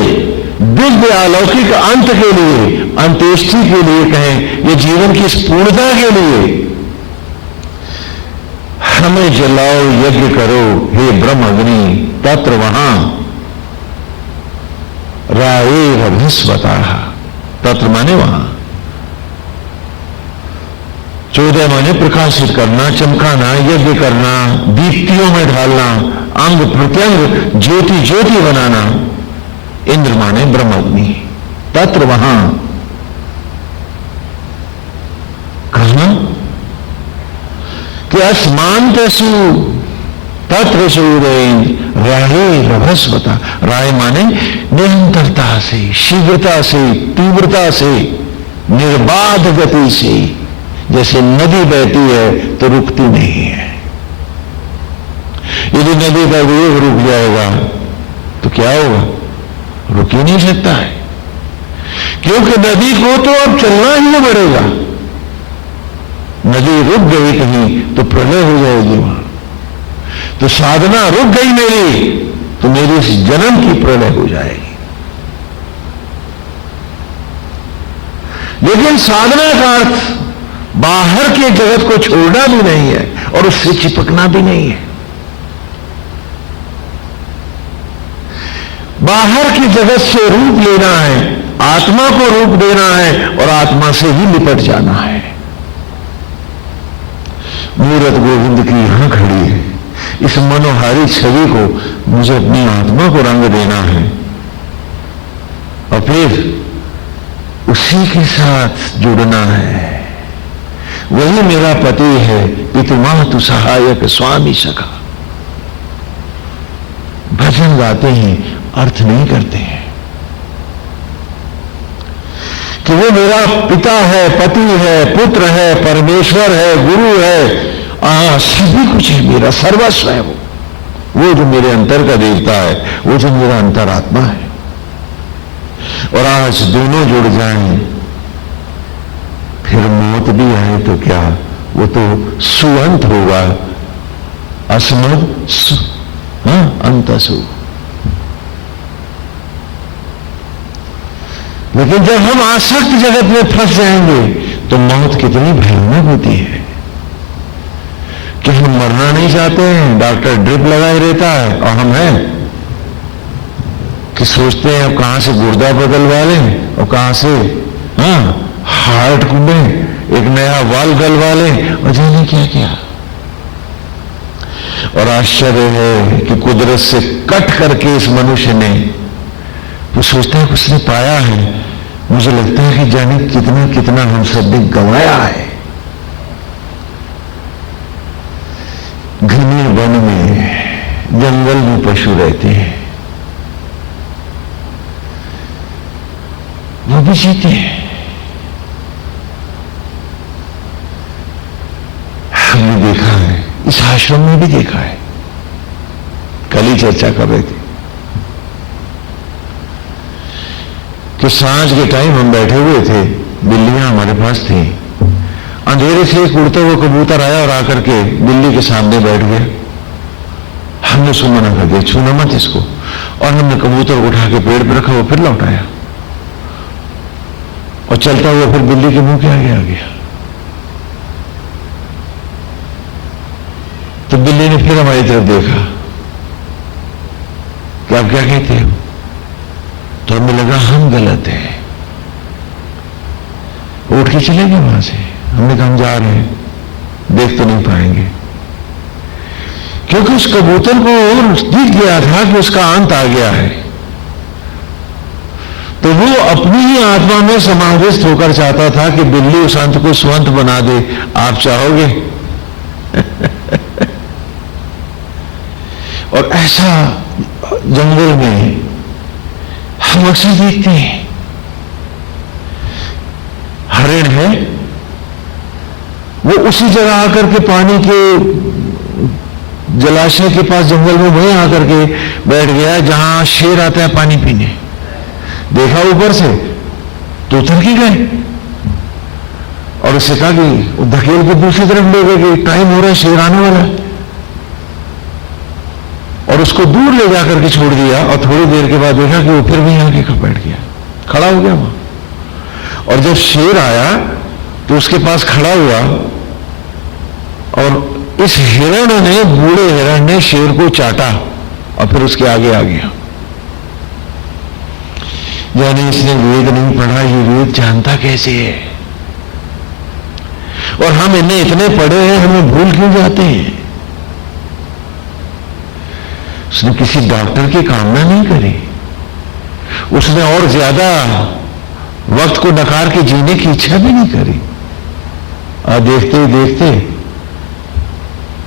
दिव्य अलौकिक अंत के लिए, अंत्येष्टि के लिए कहें, ये जीवन की इस पूर्णता के लिए हमें जलाओ, यज्ञ करो हे ब्रह्म अग्नि। तत्र, वहां रायेरभस्वताः, तत्र माने वहां, 14 माने प्रकाशित करना, चमकाना, यज्ञ करना, दीप्तियों में ढालना, अंग प्रत्यंग ज्योति ज्योति बनाना। इंद्र माने ब्रह्माग्नि। तत्र वहां, कहां कि अस्मांतसु तत्र सूरेन राहे रभस्वता। राय माने निरंतरता से, शीघ्रता से, तीव्रता से, निर्बाध गति से। जैसे नदी बहती है तो रुकती नहीं है। यदि नदी का वेग रुक जाएगा तो क्या होगा? रुक ही नहीं सकता है, क्योंकि नदी को तो अब चलना ही पड़ेगा। नदी रुक गई कहीं तो प्रलय हो जाएगी वहां। तो साधना रुक गई मेरी तो मेरी इस जन्म की प्रलय हो जाएगी। लेकिन साधना का अर्थ बाहर के जगत को छोड़ना भी नहीं है और उससे चिपकना भी नहीं है। बाहर की जगत से रूप लेना है, आत्मा को रूप देना है और आत्मा से ही लिपट जाना है। मूरत गोविंद की यहां खड़ी है। इस मनोहारी छवि को मुझे अपनी आत्मा को रंग देना है और फिर उसी के साथ जुड़ना है। वही मेरा पति है, पितुमातु सहायक स्वामी सखा। भजन गाते हैं, अर्थ नहीं करते हैं कि वो मेरा पिता है, पति है, पुत्र है, परमेश्वर है, गुरु है, सभी कुछ है, मेरा सर्वस्व है। वो जो मेरे अंतर का देवता है, वो जो मेरा अंतरात्मा है। और आज दोनों जुड़ जाएं, फिर मौत भी आए तो क्या, वो तो सुअंत होगा। अस्मद अंतसु। लेकिन जब हम आसक्त जगत में फंस जाएंगे तो मौत कितनी भयानक होती है कि हम मरना नहीं चाहते हैं, डॉक्टर ड्रिप लगाए रहता है और हम हैं कि सोचते हैं अब कहां से गुर्दा बदलवा लें और कहां से हार्ट में एक नया वाल गलवा लें और जाने क्या क्या। और आश्चर्य है कि कुदरत से कट करके इस मनुष्य ने, वो सोचता है कि उसने पाया है। मुझे लगता है कि जाने कितना कितना हम सब ने गंवाया है। घने वन में, जंगल में पशु रहते हैं, वो भी जीते हैं। हमने देखा है, इस आश्रम में भी देखा है। कल ही चर्चा कर रहे थे कि सांझ के टाइम हम बैठे हुए थे, बिल्लियां हमारे पास थी। अंधेरे से एक उड़ता हुआ कबूतर आया और आकर के बिल्ली के सामने बैठ गया। हमने उसको मना कर दिया, छूना मत इसको। और हमने कबूतर को उठा के पेड़ पर रखा, वो फिर लौटाया और चलता हुआ फिर बिल्ली के मुंह के आगे आ गया। तो बिल्ली ने फिर हमारी तरफ देखा कि आप क्या कहते हो। तो हमें लगा हम गलत हैं, उठ के चले गए वहां से। हमने कहा हम जा रहे हैं, देख तो नहीं पाएंगे, क्योंकि उस कबूतर को दिख गया था कि उसका अंत आ गया है। तो वो अपनी ही आत्मा में समाविष्ट होकर चाहता था कि बिल्ली उस अंत को स्वंत बना दे। आप चाहोगे? और ऐसा जंगल में हम अक्सर देखते हैं। हरिण है, वो उसी जगह आकर के पानी के जलाशय के पास जंगल में वहीं आकर के बैठ गया जहां शेर आता है पानी पीने। देखा ऊपर से तो उतर के गए और उससे कहा कि वो धकेल के दूसरी तरफ ले गए कि टाइम हो रहा है, शेर आने वाला है। और उसको दूर ले जाकर के छोड़ दिया और थोड़ी देर के बाद देखा कि वो फिर वहीं आके बैठ गया, खड़ा हो गया वहां। और जब शेर आया तो उसके पास खड़ा हुआ और इस हिरण ने, बूढ़े हिरण ने शेर को चाटा और फिर उसके आगे आ गया। यानी इसने वेद नहीं पढ़ा, ये वेद जानता कैसे है। और हम इन्हें इतने पढ़े हैं, हमें भूल क्यों जाते हैं। उसने किसी डॉक्टर की कामना नहीं करी, उसने और ज्यादा वक्त को नकार के जीने की इच्छा भी नहीं करी। और देखते ही देखते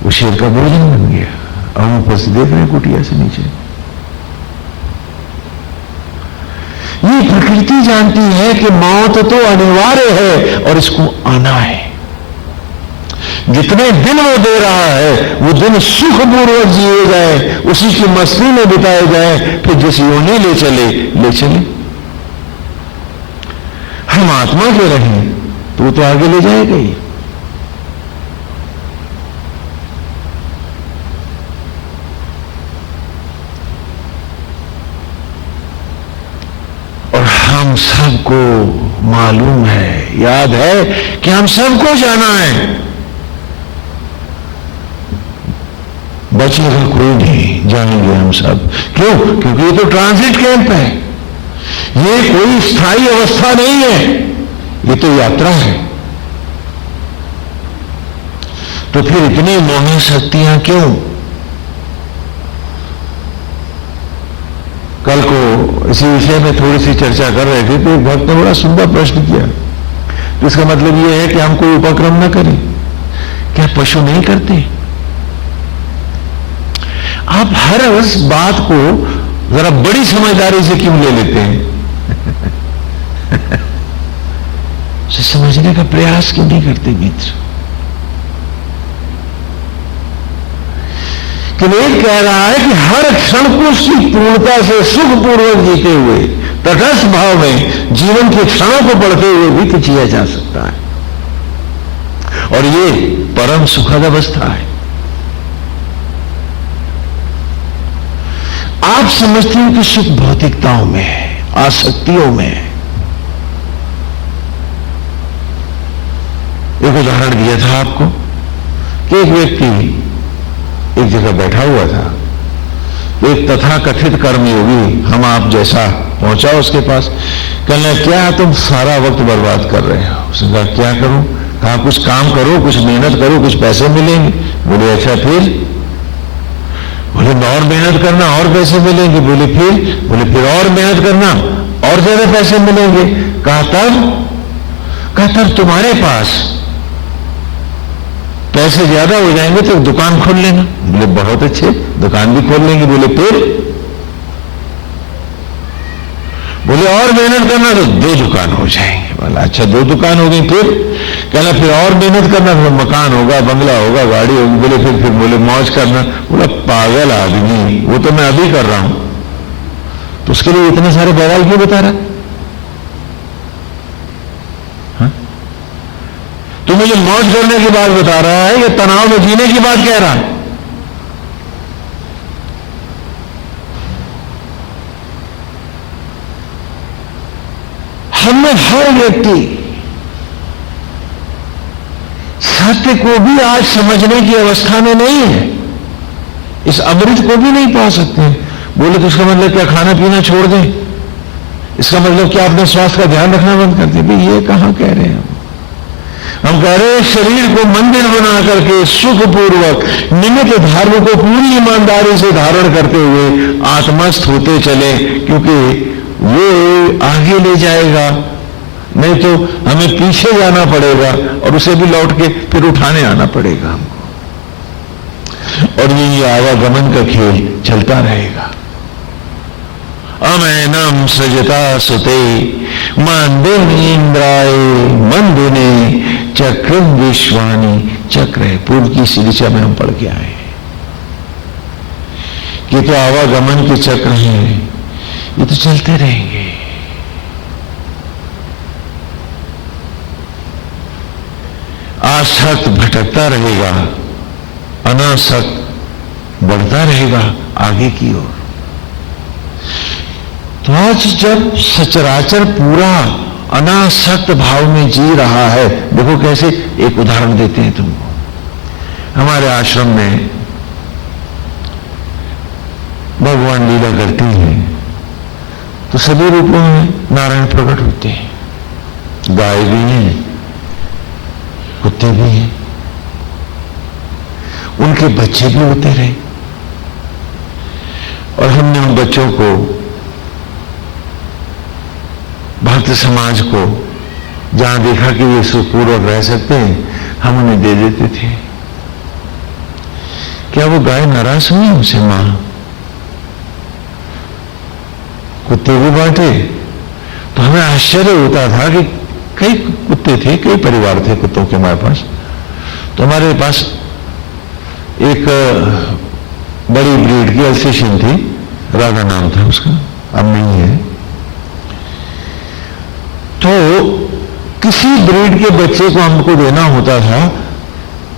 वो शेर का भोजन बन गया। और ऊपर से देख रहे कुटिया से नीचे। ये प्रकृति जानती है कि मौत तो अनिवार्य है और इसको आना है। जितने दिन वो दे रहा है वो दिन सुखपूर्वक जिए जाए, उसी की मस्ती में बिताए जाए, फिर जिस योनि ले चले। हम आत्मा के रहें तो वो तो आगे ले जाएगा ही। और हम सबको मालूम है, याद है कि हम सबको जाना है, बचेगा कोई नहीं, जाएंगे हम सब। क्यों? क्योंकि ये तो ट्रांजिट कैंप है, ये कोई स्थायी अवस्था नहीं है, ये तो यात्रा है। तो फिर इतनी मोह शक्तियां क्यों? कल को इसी विषय में थोड़ी सी चर्चा कर रहे थे तो एक भक्त ने बड़ा सुंदर प्रश्न किया। तो इसका मतलब यह है कि हम कोई उपक्रम न करें। क्या पशु नहीं करते? आप हर उस बात को जरा बड़ी समझदारी से क्यों ले लेते हैं? उसे समझने का प्रयास क्यों नहीं करते मित्र? कि एक कह रहा है कि हर क्षण को उसकी पूर्णता से सुखपूर्वक जीते हुए तटस्थ भाव में जीवन के क्षणों को पढ़ते हुए भी जिया जा सकता है, और ये परम सुखद अवस्था है। आप समझते हो कि सुख भौतिकताओं में है, आसक्तियों में है। एक उदाहरण दिया था आपको कि एक व्यक्ति एक जगह बैठा हुआ था, एक तथाकथित कर्मयोगी हम आप जैसा पहुंचा उसके पास। कहने क्या तुम सारा वक्त बर्बाद कर रहे हो? उसने कहा क्या करूं? कहा कुछ काम करो, कुछ मेहनत करो, कुछ पैसे मिलेंगे। बोले अच्छा फिर? बोले और मेहनत करना और पैसे मिलेंगे। बोले फिर और मेहनत करना और ज्यादा पैसे मिलेंगे। कहा तब तुम्हारे पास पैसे ज्यादा हो जाएंगे तो दुकान खोल लेना। बोले बहुत अच्छे, दुकान भी खोल लेंगे। बोले और मेहनत करना तो 2 दुकान हो जाएंगे। बोला अच्छा 2 दुकान हो गई। फिर और मेहनत करना तो मकान होगा, बंगला होगा, गाड़ी होगी। बोले मौज करना। बोला पागल आदमी, वो तो मैं अभी कर रहा हूं, तो उसके लिए इतने सारे बवाल क्यों बता रहा? तो मुझे मौज करने की बात बता रहा है या तनाव में जीने की बात कह रहा है? हमें हर व्यक्ति सत्य को भी आज समझने की अवस्था में नहीं है, इस अमृत को भी नहीं पा सकते। बोले तो इसका मतलब क्या खाना पीना छोड़ दें? इसका मतलब क्या अपने स्वास्थ्य का ध्यान रखना बंद कर दें? भाई ये कहां कह रहे हैं हम कह रहे हैं शरीर को मंदिर बना करके सुखपूर्वक निमित्त धर्म को पूरी ईमानदारी से धारण करते हुए आत्मस्थ होते चले, क्योंकि वो आगे ले जाएगा, नहीं तो हमें पीछे जाना पड़ेगा और उसे भी लौट के फिर उठाने आना पड़ेगा हमको, और ये आवागमन का खेल चलता रहेगा। अमैनम सजता सुते मंदिर इंद्राय मंदुने चक्र विश्वानी। चक्र है, पूर्व की शिक्षा में हम पढ़ के आए कि तो आवागमन के चक्र हैं, ये तो चलते रहेंगे। आसक्त भटकता रहेगा, अनासक्त बढ़ता रहेगा आगे की ओर। तो आज जब सचराचर पूरा अनासक्त भाव में जी रहा है, देखो कैसे, एक उदाहरण देते हैं तुमको। हमारे आश्रम में भगवान लीला करती है तो सभी रूपों में नारायण प्रकट होते हैं। गाय भी हैं, कुत्ते भी हैं, उनके बच्चे भी होते रहे, और हमने उन बच्चों को भक्त समाज को, जहां देखा कि वे सुखपूर्वक रह सकते हैं, हम उन्हें दे देते थे। क्या वो गाय नाराज हुई हमसे? मां कुत्ते भी बांटे। तो हमें आश्चर्य होता था कि कई कुत्ते थे, कई परिवार थे कुत्तों के हमारे पास। तो हमारे पास एक बड़ी ब्रीड की अल्सेशियन थी, राधा नाम था उसका, अब नहीं है। तो किसी ब्रीड के बच्चे को हमको देना होता था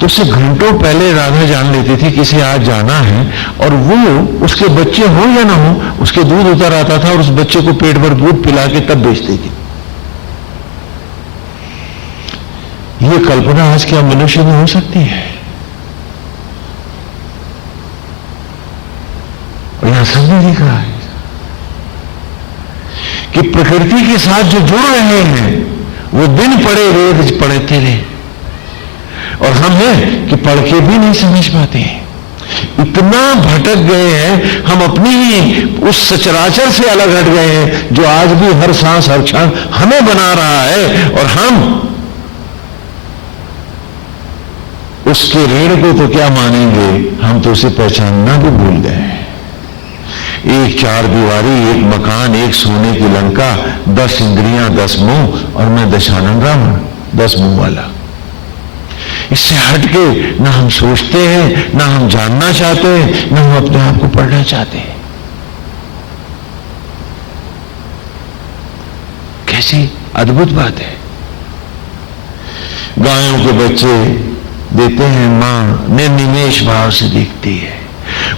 तो उससे घंटों पहले राधा जान लेती थी किसे आज जाना है, और वो उसके बच्चे हो या ना हो, उसके दूध उतर आता था और उस बच्चे को पेट भर दूध पिला के तब बेचती थी। ये कल्पना आज क्या मनुष्य में हो सकती है? और यहां सबने लिखा है कि प्रकृति के साथ जो जुड़ रहे हैं वो दिन पड़े वेद पढ़ते रहे, और हम हैं कि पढ़ के भी नहीं समझ पाते, इतना भटक गए हैं, हम अपनी ही उस सचराचर से अलग हट गए हैं जो आज भी हर सांस हर क्षण हमें बना रहा है, और हम उसके ऋण को तो क्या मानेंगे, हम तो उसे पहचानना भी भूल गए। एक चार दीवारी, एक मकान, एक सोने की लंका, 10 इंद्रियां 10 मुंह, और मैं दशानन रावण 10 मुंह वाला। इससे हटके ना हम सोचते हैं, ना हम जानना चाहते हैं, ना हम अपने आप को पढ़ना चाहते हैं। कैसी अद्भुत बात है। गायों के बच्चे देते हैं, मां निर्निमेष भाव से देखती है,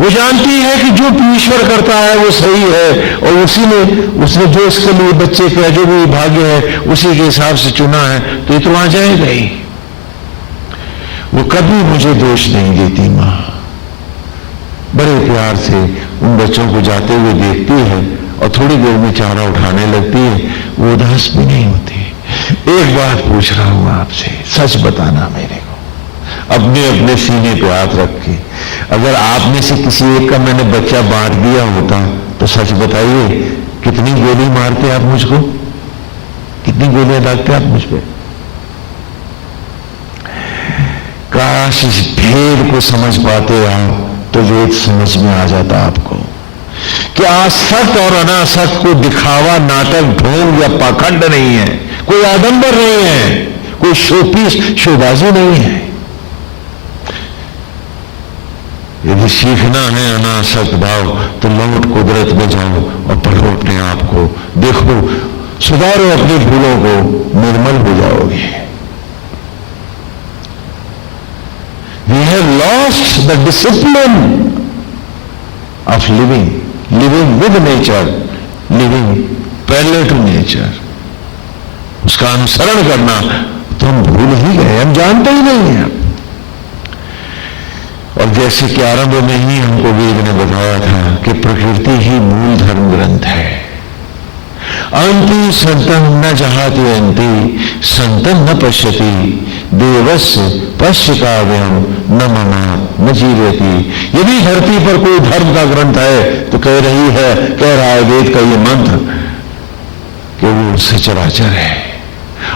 वो जानती है कि जो ईश्वर करता है वो सही है, और उसी ने उसने जो इसके लिए बच्चे का जो भी भाग्य है उसी के हिसाब से चुना है, तो ये तो वहां जाएगा ही। वो कभी मुझे दोष नहीं देती मां, बड़े प्यार से उन बच्चों को जाते हुए देखती है, और थोड़ी देर में चारा उठाने लगती है, वो उदास भी नहीं होती। एक बात पूछ रहा हूं आपसे, सच बताना मेरे को, अपने अपने सीने पे हाथ रख के, अगर आप में से किसी एक का मैंने बच्चा बांट दिया होता तो सच बताइए कितनी गोली मारते आप मुझको, कितनी गोलियां दागते आप मुझ पे? काश इस भेद को समझ पाते आप तो वेद समझ में आ जाता आपको कि आसक्त और अनासक्त को दिखावा, नाटक, ढोंग या पाखंड नहीं है, कोई आडंबर नहीं है, कोई शोपीस शोबाजी नहीं है। यदि सीखना है अनासक्त भाव तो लौट कुदरत में जाओ और पढ़ो अपने आप को, देखो, सुधारो अपनी भूलों को, निर्मल हो जाओगे। We have lost the discipline of living with nature, living parallel to nature. उसका अनुसरण करना तो हम भूल ही गए, हम जानते ही नहीं हैं। और जैसे कि आरंभ में ही हमको वेद ने बताया था कि प्रकृति ही मूल धर्म ग्रंथ है। अंति संतम न जहाति अंति, संतम न पश्यति, देवस्य पश्य काव्यम न मना न जीवति। यदि धरती पर कोई धर्म का ग्रंथ है तो कह रहा है वेद का ये मंत्र कि वो सचराचर है,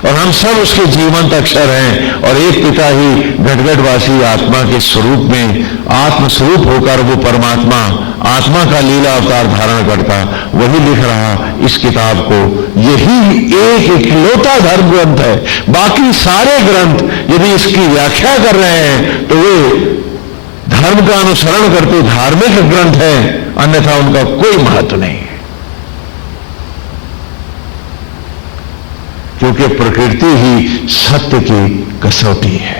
और हम सब उसके जीवंत अक्षर हैं, और एक पिता ही घटघटवासी आत्मा के स्वरूप में आत्मस्वरूप होकर वो परमात्मा आत्मा का लीला अवतार धारण करता, वही लिख रहा इस किताब को। यही एक इकलौता धर्म ग्रंथ है। बाकी सारे ग्रंथ यदि इसकी व्याख्या कर रहे हैं तो वे धर्म का अनुसरण करते धार्मिक ग्रंथ है, अन्यथा उनका कोई महत्व नहीं है, क्योंकि प्रकृति ही सत्य की कसौटी है।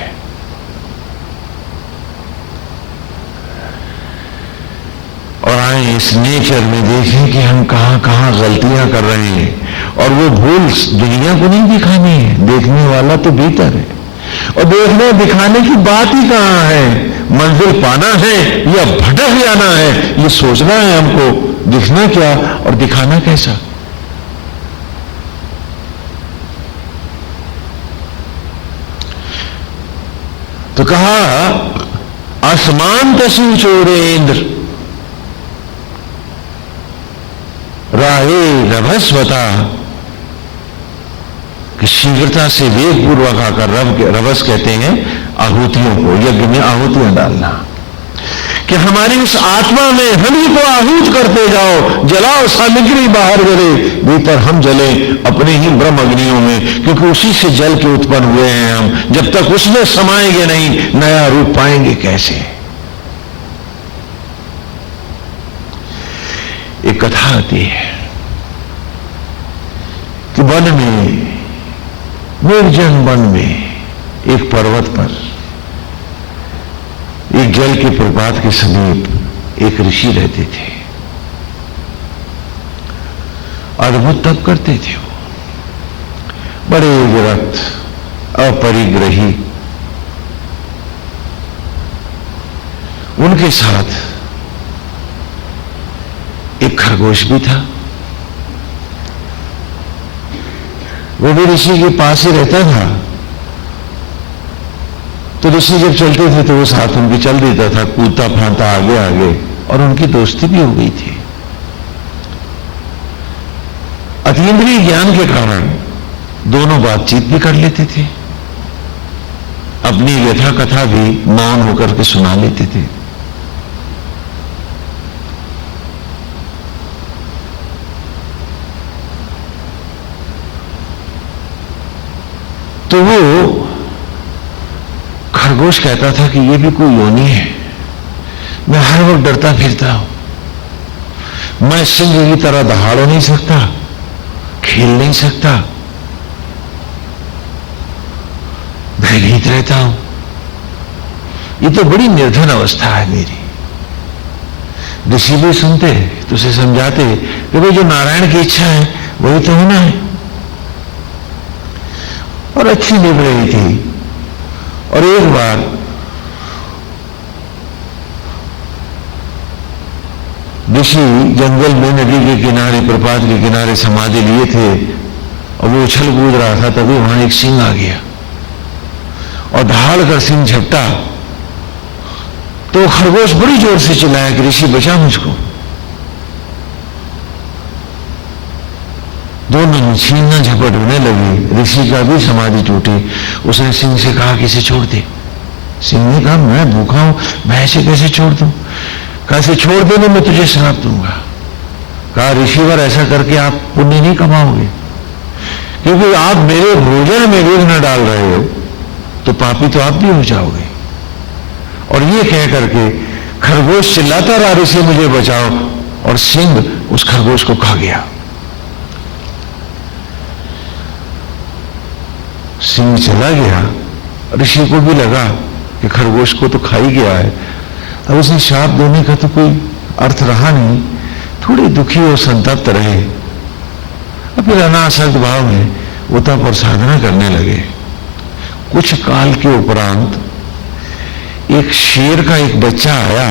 और आए इस नेचर में देखें कि हम कहां कहां गलतियां कर रहे हैं, और वो भूल दुनिया को नहीं दिखानी है, देखने वाला तो भीतर है, और देखने दिखाने की बात ही कहां है। मंजिल पाना है या भटक जाना है, ये सोचना है हमको, दिखना क्या और दिखाना कैसा। तो कहा आसमान तसी चोरेंद्र राहे नभस्वता कि शीघ्रता से वेग पूर्वक आकर रवस कहते हैं आहुतियों को, यज्ञ में आहुतियां डालना, कि हमारी उस आत्मा में हम ही को आहूत करते जाओ, जलाओ सामग्री बाहर जले, भीतर हम जले अपने ही ब्रह्म अग्नियों में, क्योंकि उसी से जल के उत्पन्न हुए हैं हम। जब तक उसमें समाएंगे नहीं, नया रूप पाएंगे कैसे। एक कथा आती है कि वन में, निर्जन वन में, एक पर्वत पर एक जल के प्रपात के समीप एक ऋषि रहते थे। अद्भुत तप करते थे वो, बड़े विरक्त, अपरिग्रही। उनके साथ एक खरगोश भी था। वो भी ऋषि के पास ही रहता था, तो ऋषि जब चलते थे तो वो साथ उनके चल देता था, कूदता फांदता आगे आगे, और उनकी दोस्ती भी हो गई थी। अतीन्द्रिय ज्ञान के कारण दोनों बातचीत भी कर लेते थे, अपनी व्यथा कथा भी मौन होकर के सुना लेते थे। तो वो खरगोश कहता था कि ये भी कोई योनि है, मैं हर वक्त डरता फिरता हूं, मैं सिंह की तरह दहाड़ नहीं सकता, खेल नहीं सकता, भयभीत रहता हूं। ये तो बड़ी निर्धन अवस्था है मेरी। ऋषि भी सुनते तो उसे समझाते कि भाई जो नारायण की इच्छा है वही तो होना है। और अच्छी निभ रही थी। और एक बार ऋषि जंगल में नदी के किनारे, प्रपात के किनारे समाधि लिए थे, और वो उछल कूद रहा था, तभी वहां एक सिंह आ गया और दहाड़ कर सिंह झपटा। तो खरगोश बड़ी जोर से चिल्लाया कि ऋषि बचा मुझको। दोनों छीनना झपट होने लगी, ऋषि का भी समाधि टूटी। उसने सिंह से कहा कि इसे छोड़ दे। सिंह ने कहा मैं भूखा हूं, मैं ऐसे कैसे छोड़ दूं? कैसे छोड़ देने मैं तुझे श्राप दूंगा। कहा ऋषिवर ऐसा करके आप पुण्य नहीं कमाओगे, क्योंकि आप मेरे भोजन में विघ्न डाल रहे हो, तो पापी तो आप भी हो जाओगे। और ये कह करके खरगोश चिल्लाता रहा ऋषि मुझे बचाओ, और सिंह उस खरगोश को खा गया। सिंह चला गया, ऋषि को भी लगा कि खरगोश को तो खा ही गया है, अब उसे शाप देने का तो कोई अर्थ रहा नहीं। थोड़े दुखी और संतप्त रहे, और फिर अनासक्त भाव में वो तप और साधना करने लगे। कुछ काल के उपरांत एक शेर का एक बच्चा आया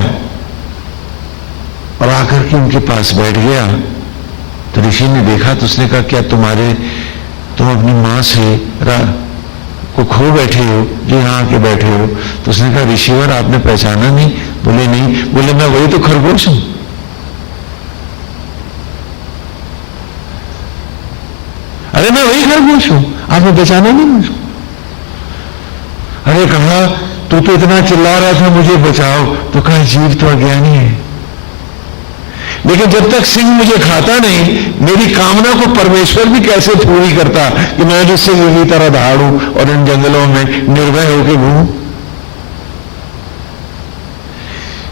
और आकर के उनके पास बैठ गया। तो ऋषि ने देखा तो उसने कहा क्या तुम अपनी मां से को खो बैठे हो जो यहां आके बैठे हो? तो उसने कहा ऋषिवर आपने पहचाना नहीं? बोले नहीं। बोले मैं वही तो खरगोश हूं। अरे मैं वही खरगोश हूं, आपने पहचाना नहीं मुझको? अरे कहा तू तो इतना चिल्ला रहा था मुझे बचाओ, तो कहा जीव तो अज्ञानी है, लेकिन जब तक सिंह मुझे खाता नहीं, मेरी कामना को परमेश्वर भी कैसे पूरी करता कि मैं भी सिंह की तरह दहाड़ूं और इन जंगलों में निर्भय होकर घूमूं।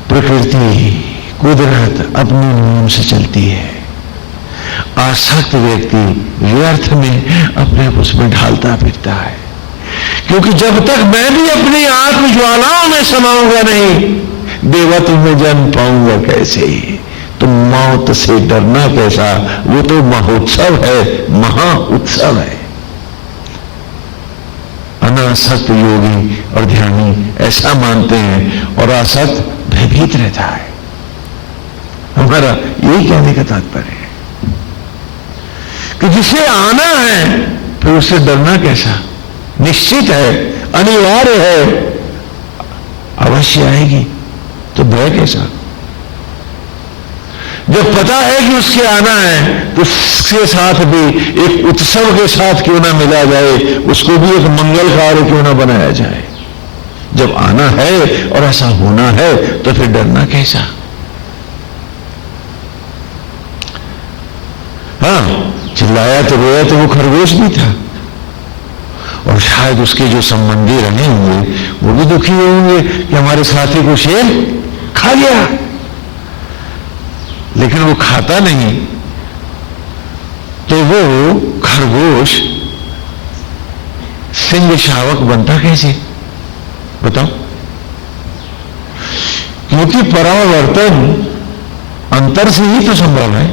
प्रकृति, कुदरत अपने नियम से चलती है। आसक्त व्यक्ति व्यर्थ में अपने आप उसमें ढालता फिरता है, क्योंकि जब तक मैं भी अपनी आत्म ज्वालाओं में समाऊंगा नहीं, देवत्व में जन्म पाऊंगा कैसे? तो मौत से डरना कैसा? वो तो महोत्सव है, महा उत्सव है। अनासक्त योगी और ध्यानी ऐसा मानते हैं, और आसक्त भयभीत रहता है। हमारा यही कहने का तात्पर्य है कि जिसे आना है फिर उससे डरना कैसा? निश्चित है, अनिवार्य है, अवश्य आएगी, तो भय कैसा? जब पता है कि उसके आना है तो उसके साथ भी एक उत्सव के साथ क्यों ना मिला जाए, उसको भी एक मंगल कार्य क्यों ना बनाया जाए। जब आना है और ऐसा होना है तो फिर डरना कैसा। हाँ, चिल्लाया तो रोया तो वो खरगोश भी था, और शायद उसके जो संबंधी रहे होंगे वो भी दुखी होंगे कि हमारे साथी को शेर खा गया, लेकिन वो खाता नहीं तो वो खरगोश सिंह शावक बनता कैसे, बताओ। क्योंकि परावर्तन अंतर से ही तो संभव है,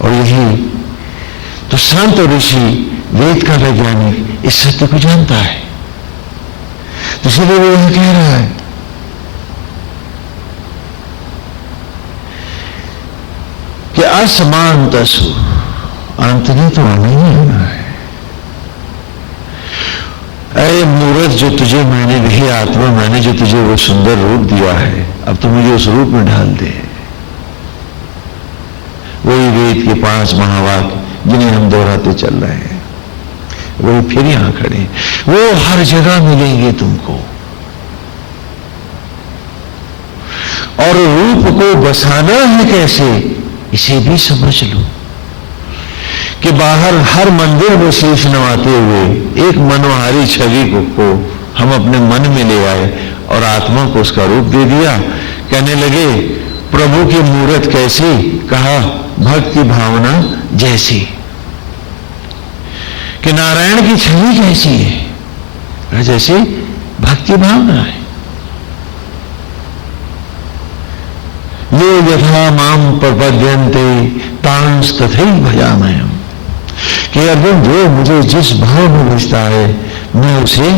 और यही तो संत और ऋषि, वेद का वैज्ञानिक इस सत्य को जानता है। तो इसलिए वो यह कह रहा है कि असमानतसु, अंत ने तो आना ही आना है। अरे मूर्ख, जो तुझे मैंने, वही आत्मा मैंने जो तुझे वो सुंदर रूप दिया है, अब तो मुझे उस रूप में ढाल दे। वही वेद के 5 महावाक्य जिन्हें हम दोहराते चल रहे हैं, वही फिर यहां खड़े, वो हर जगह मिलेंगे तुमको। और रूप को बसाना है कैसे, इसे भी समझ लो कि बाहर हर मंदिर में शीश नवाते हुए एक मनोहारी छवि को हम अपने मन में ले आए और आत्मा को उसका रूप दे दिया। कहने लगे प्रभु की मूर्त कैसी, कहा भक्ति भावना जैसी, कि नारायण की छवि कैसी है, जैसे भक्ति भावना है। ये यथा माम प्रपद्यन्ते तांस तथैव भजाम्यहम्, कि अर्जुन जो मुझे जिस भाव में भेजता है मैं उसे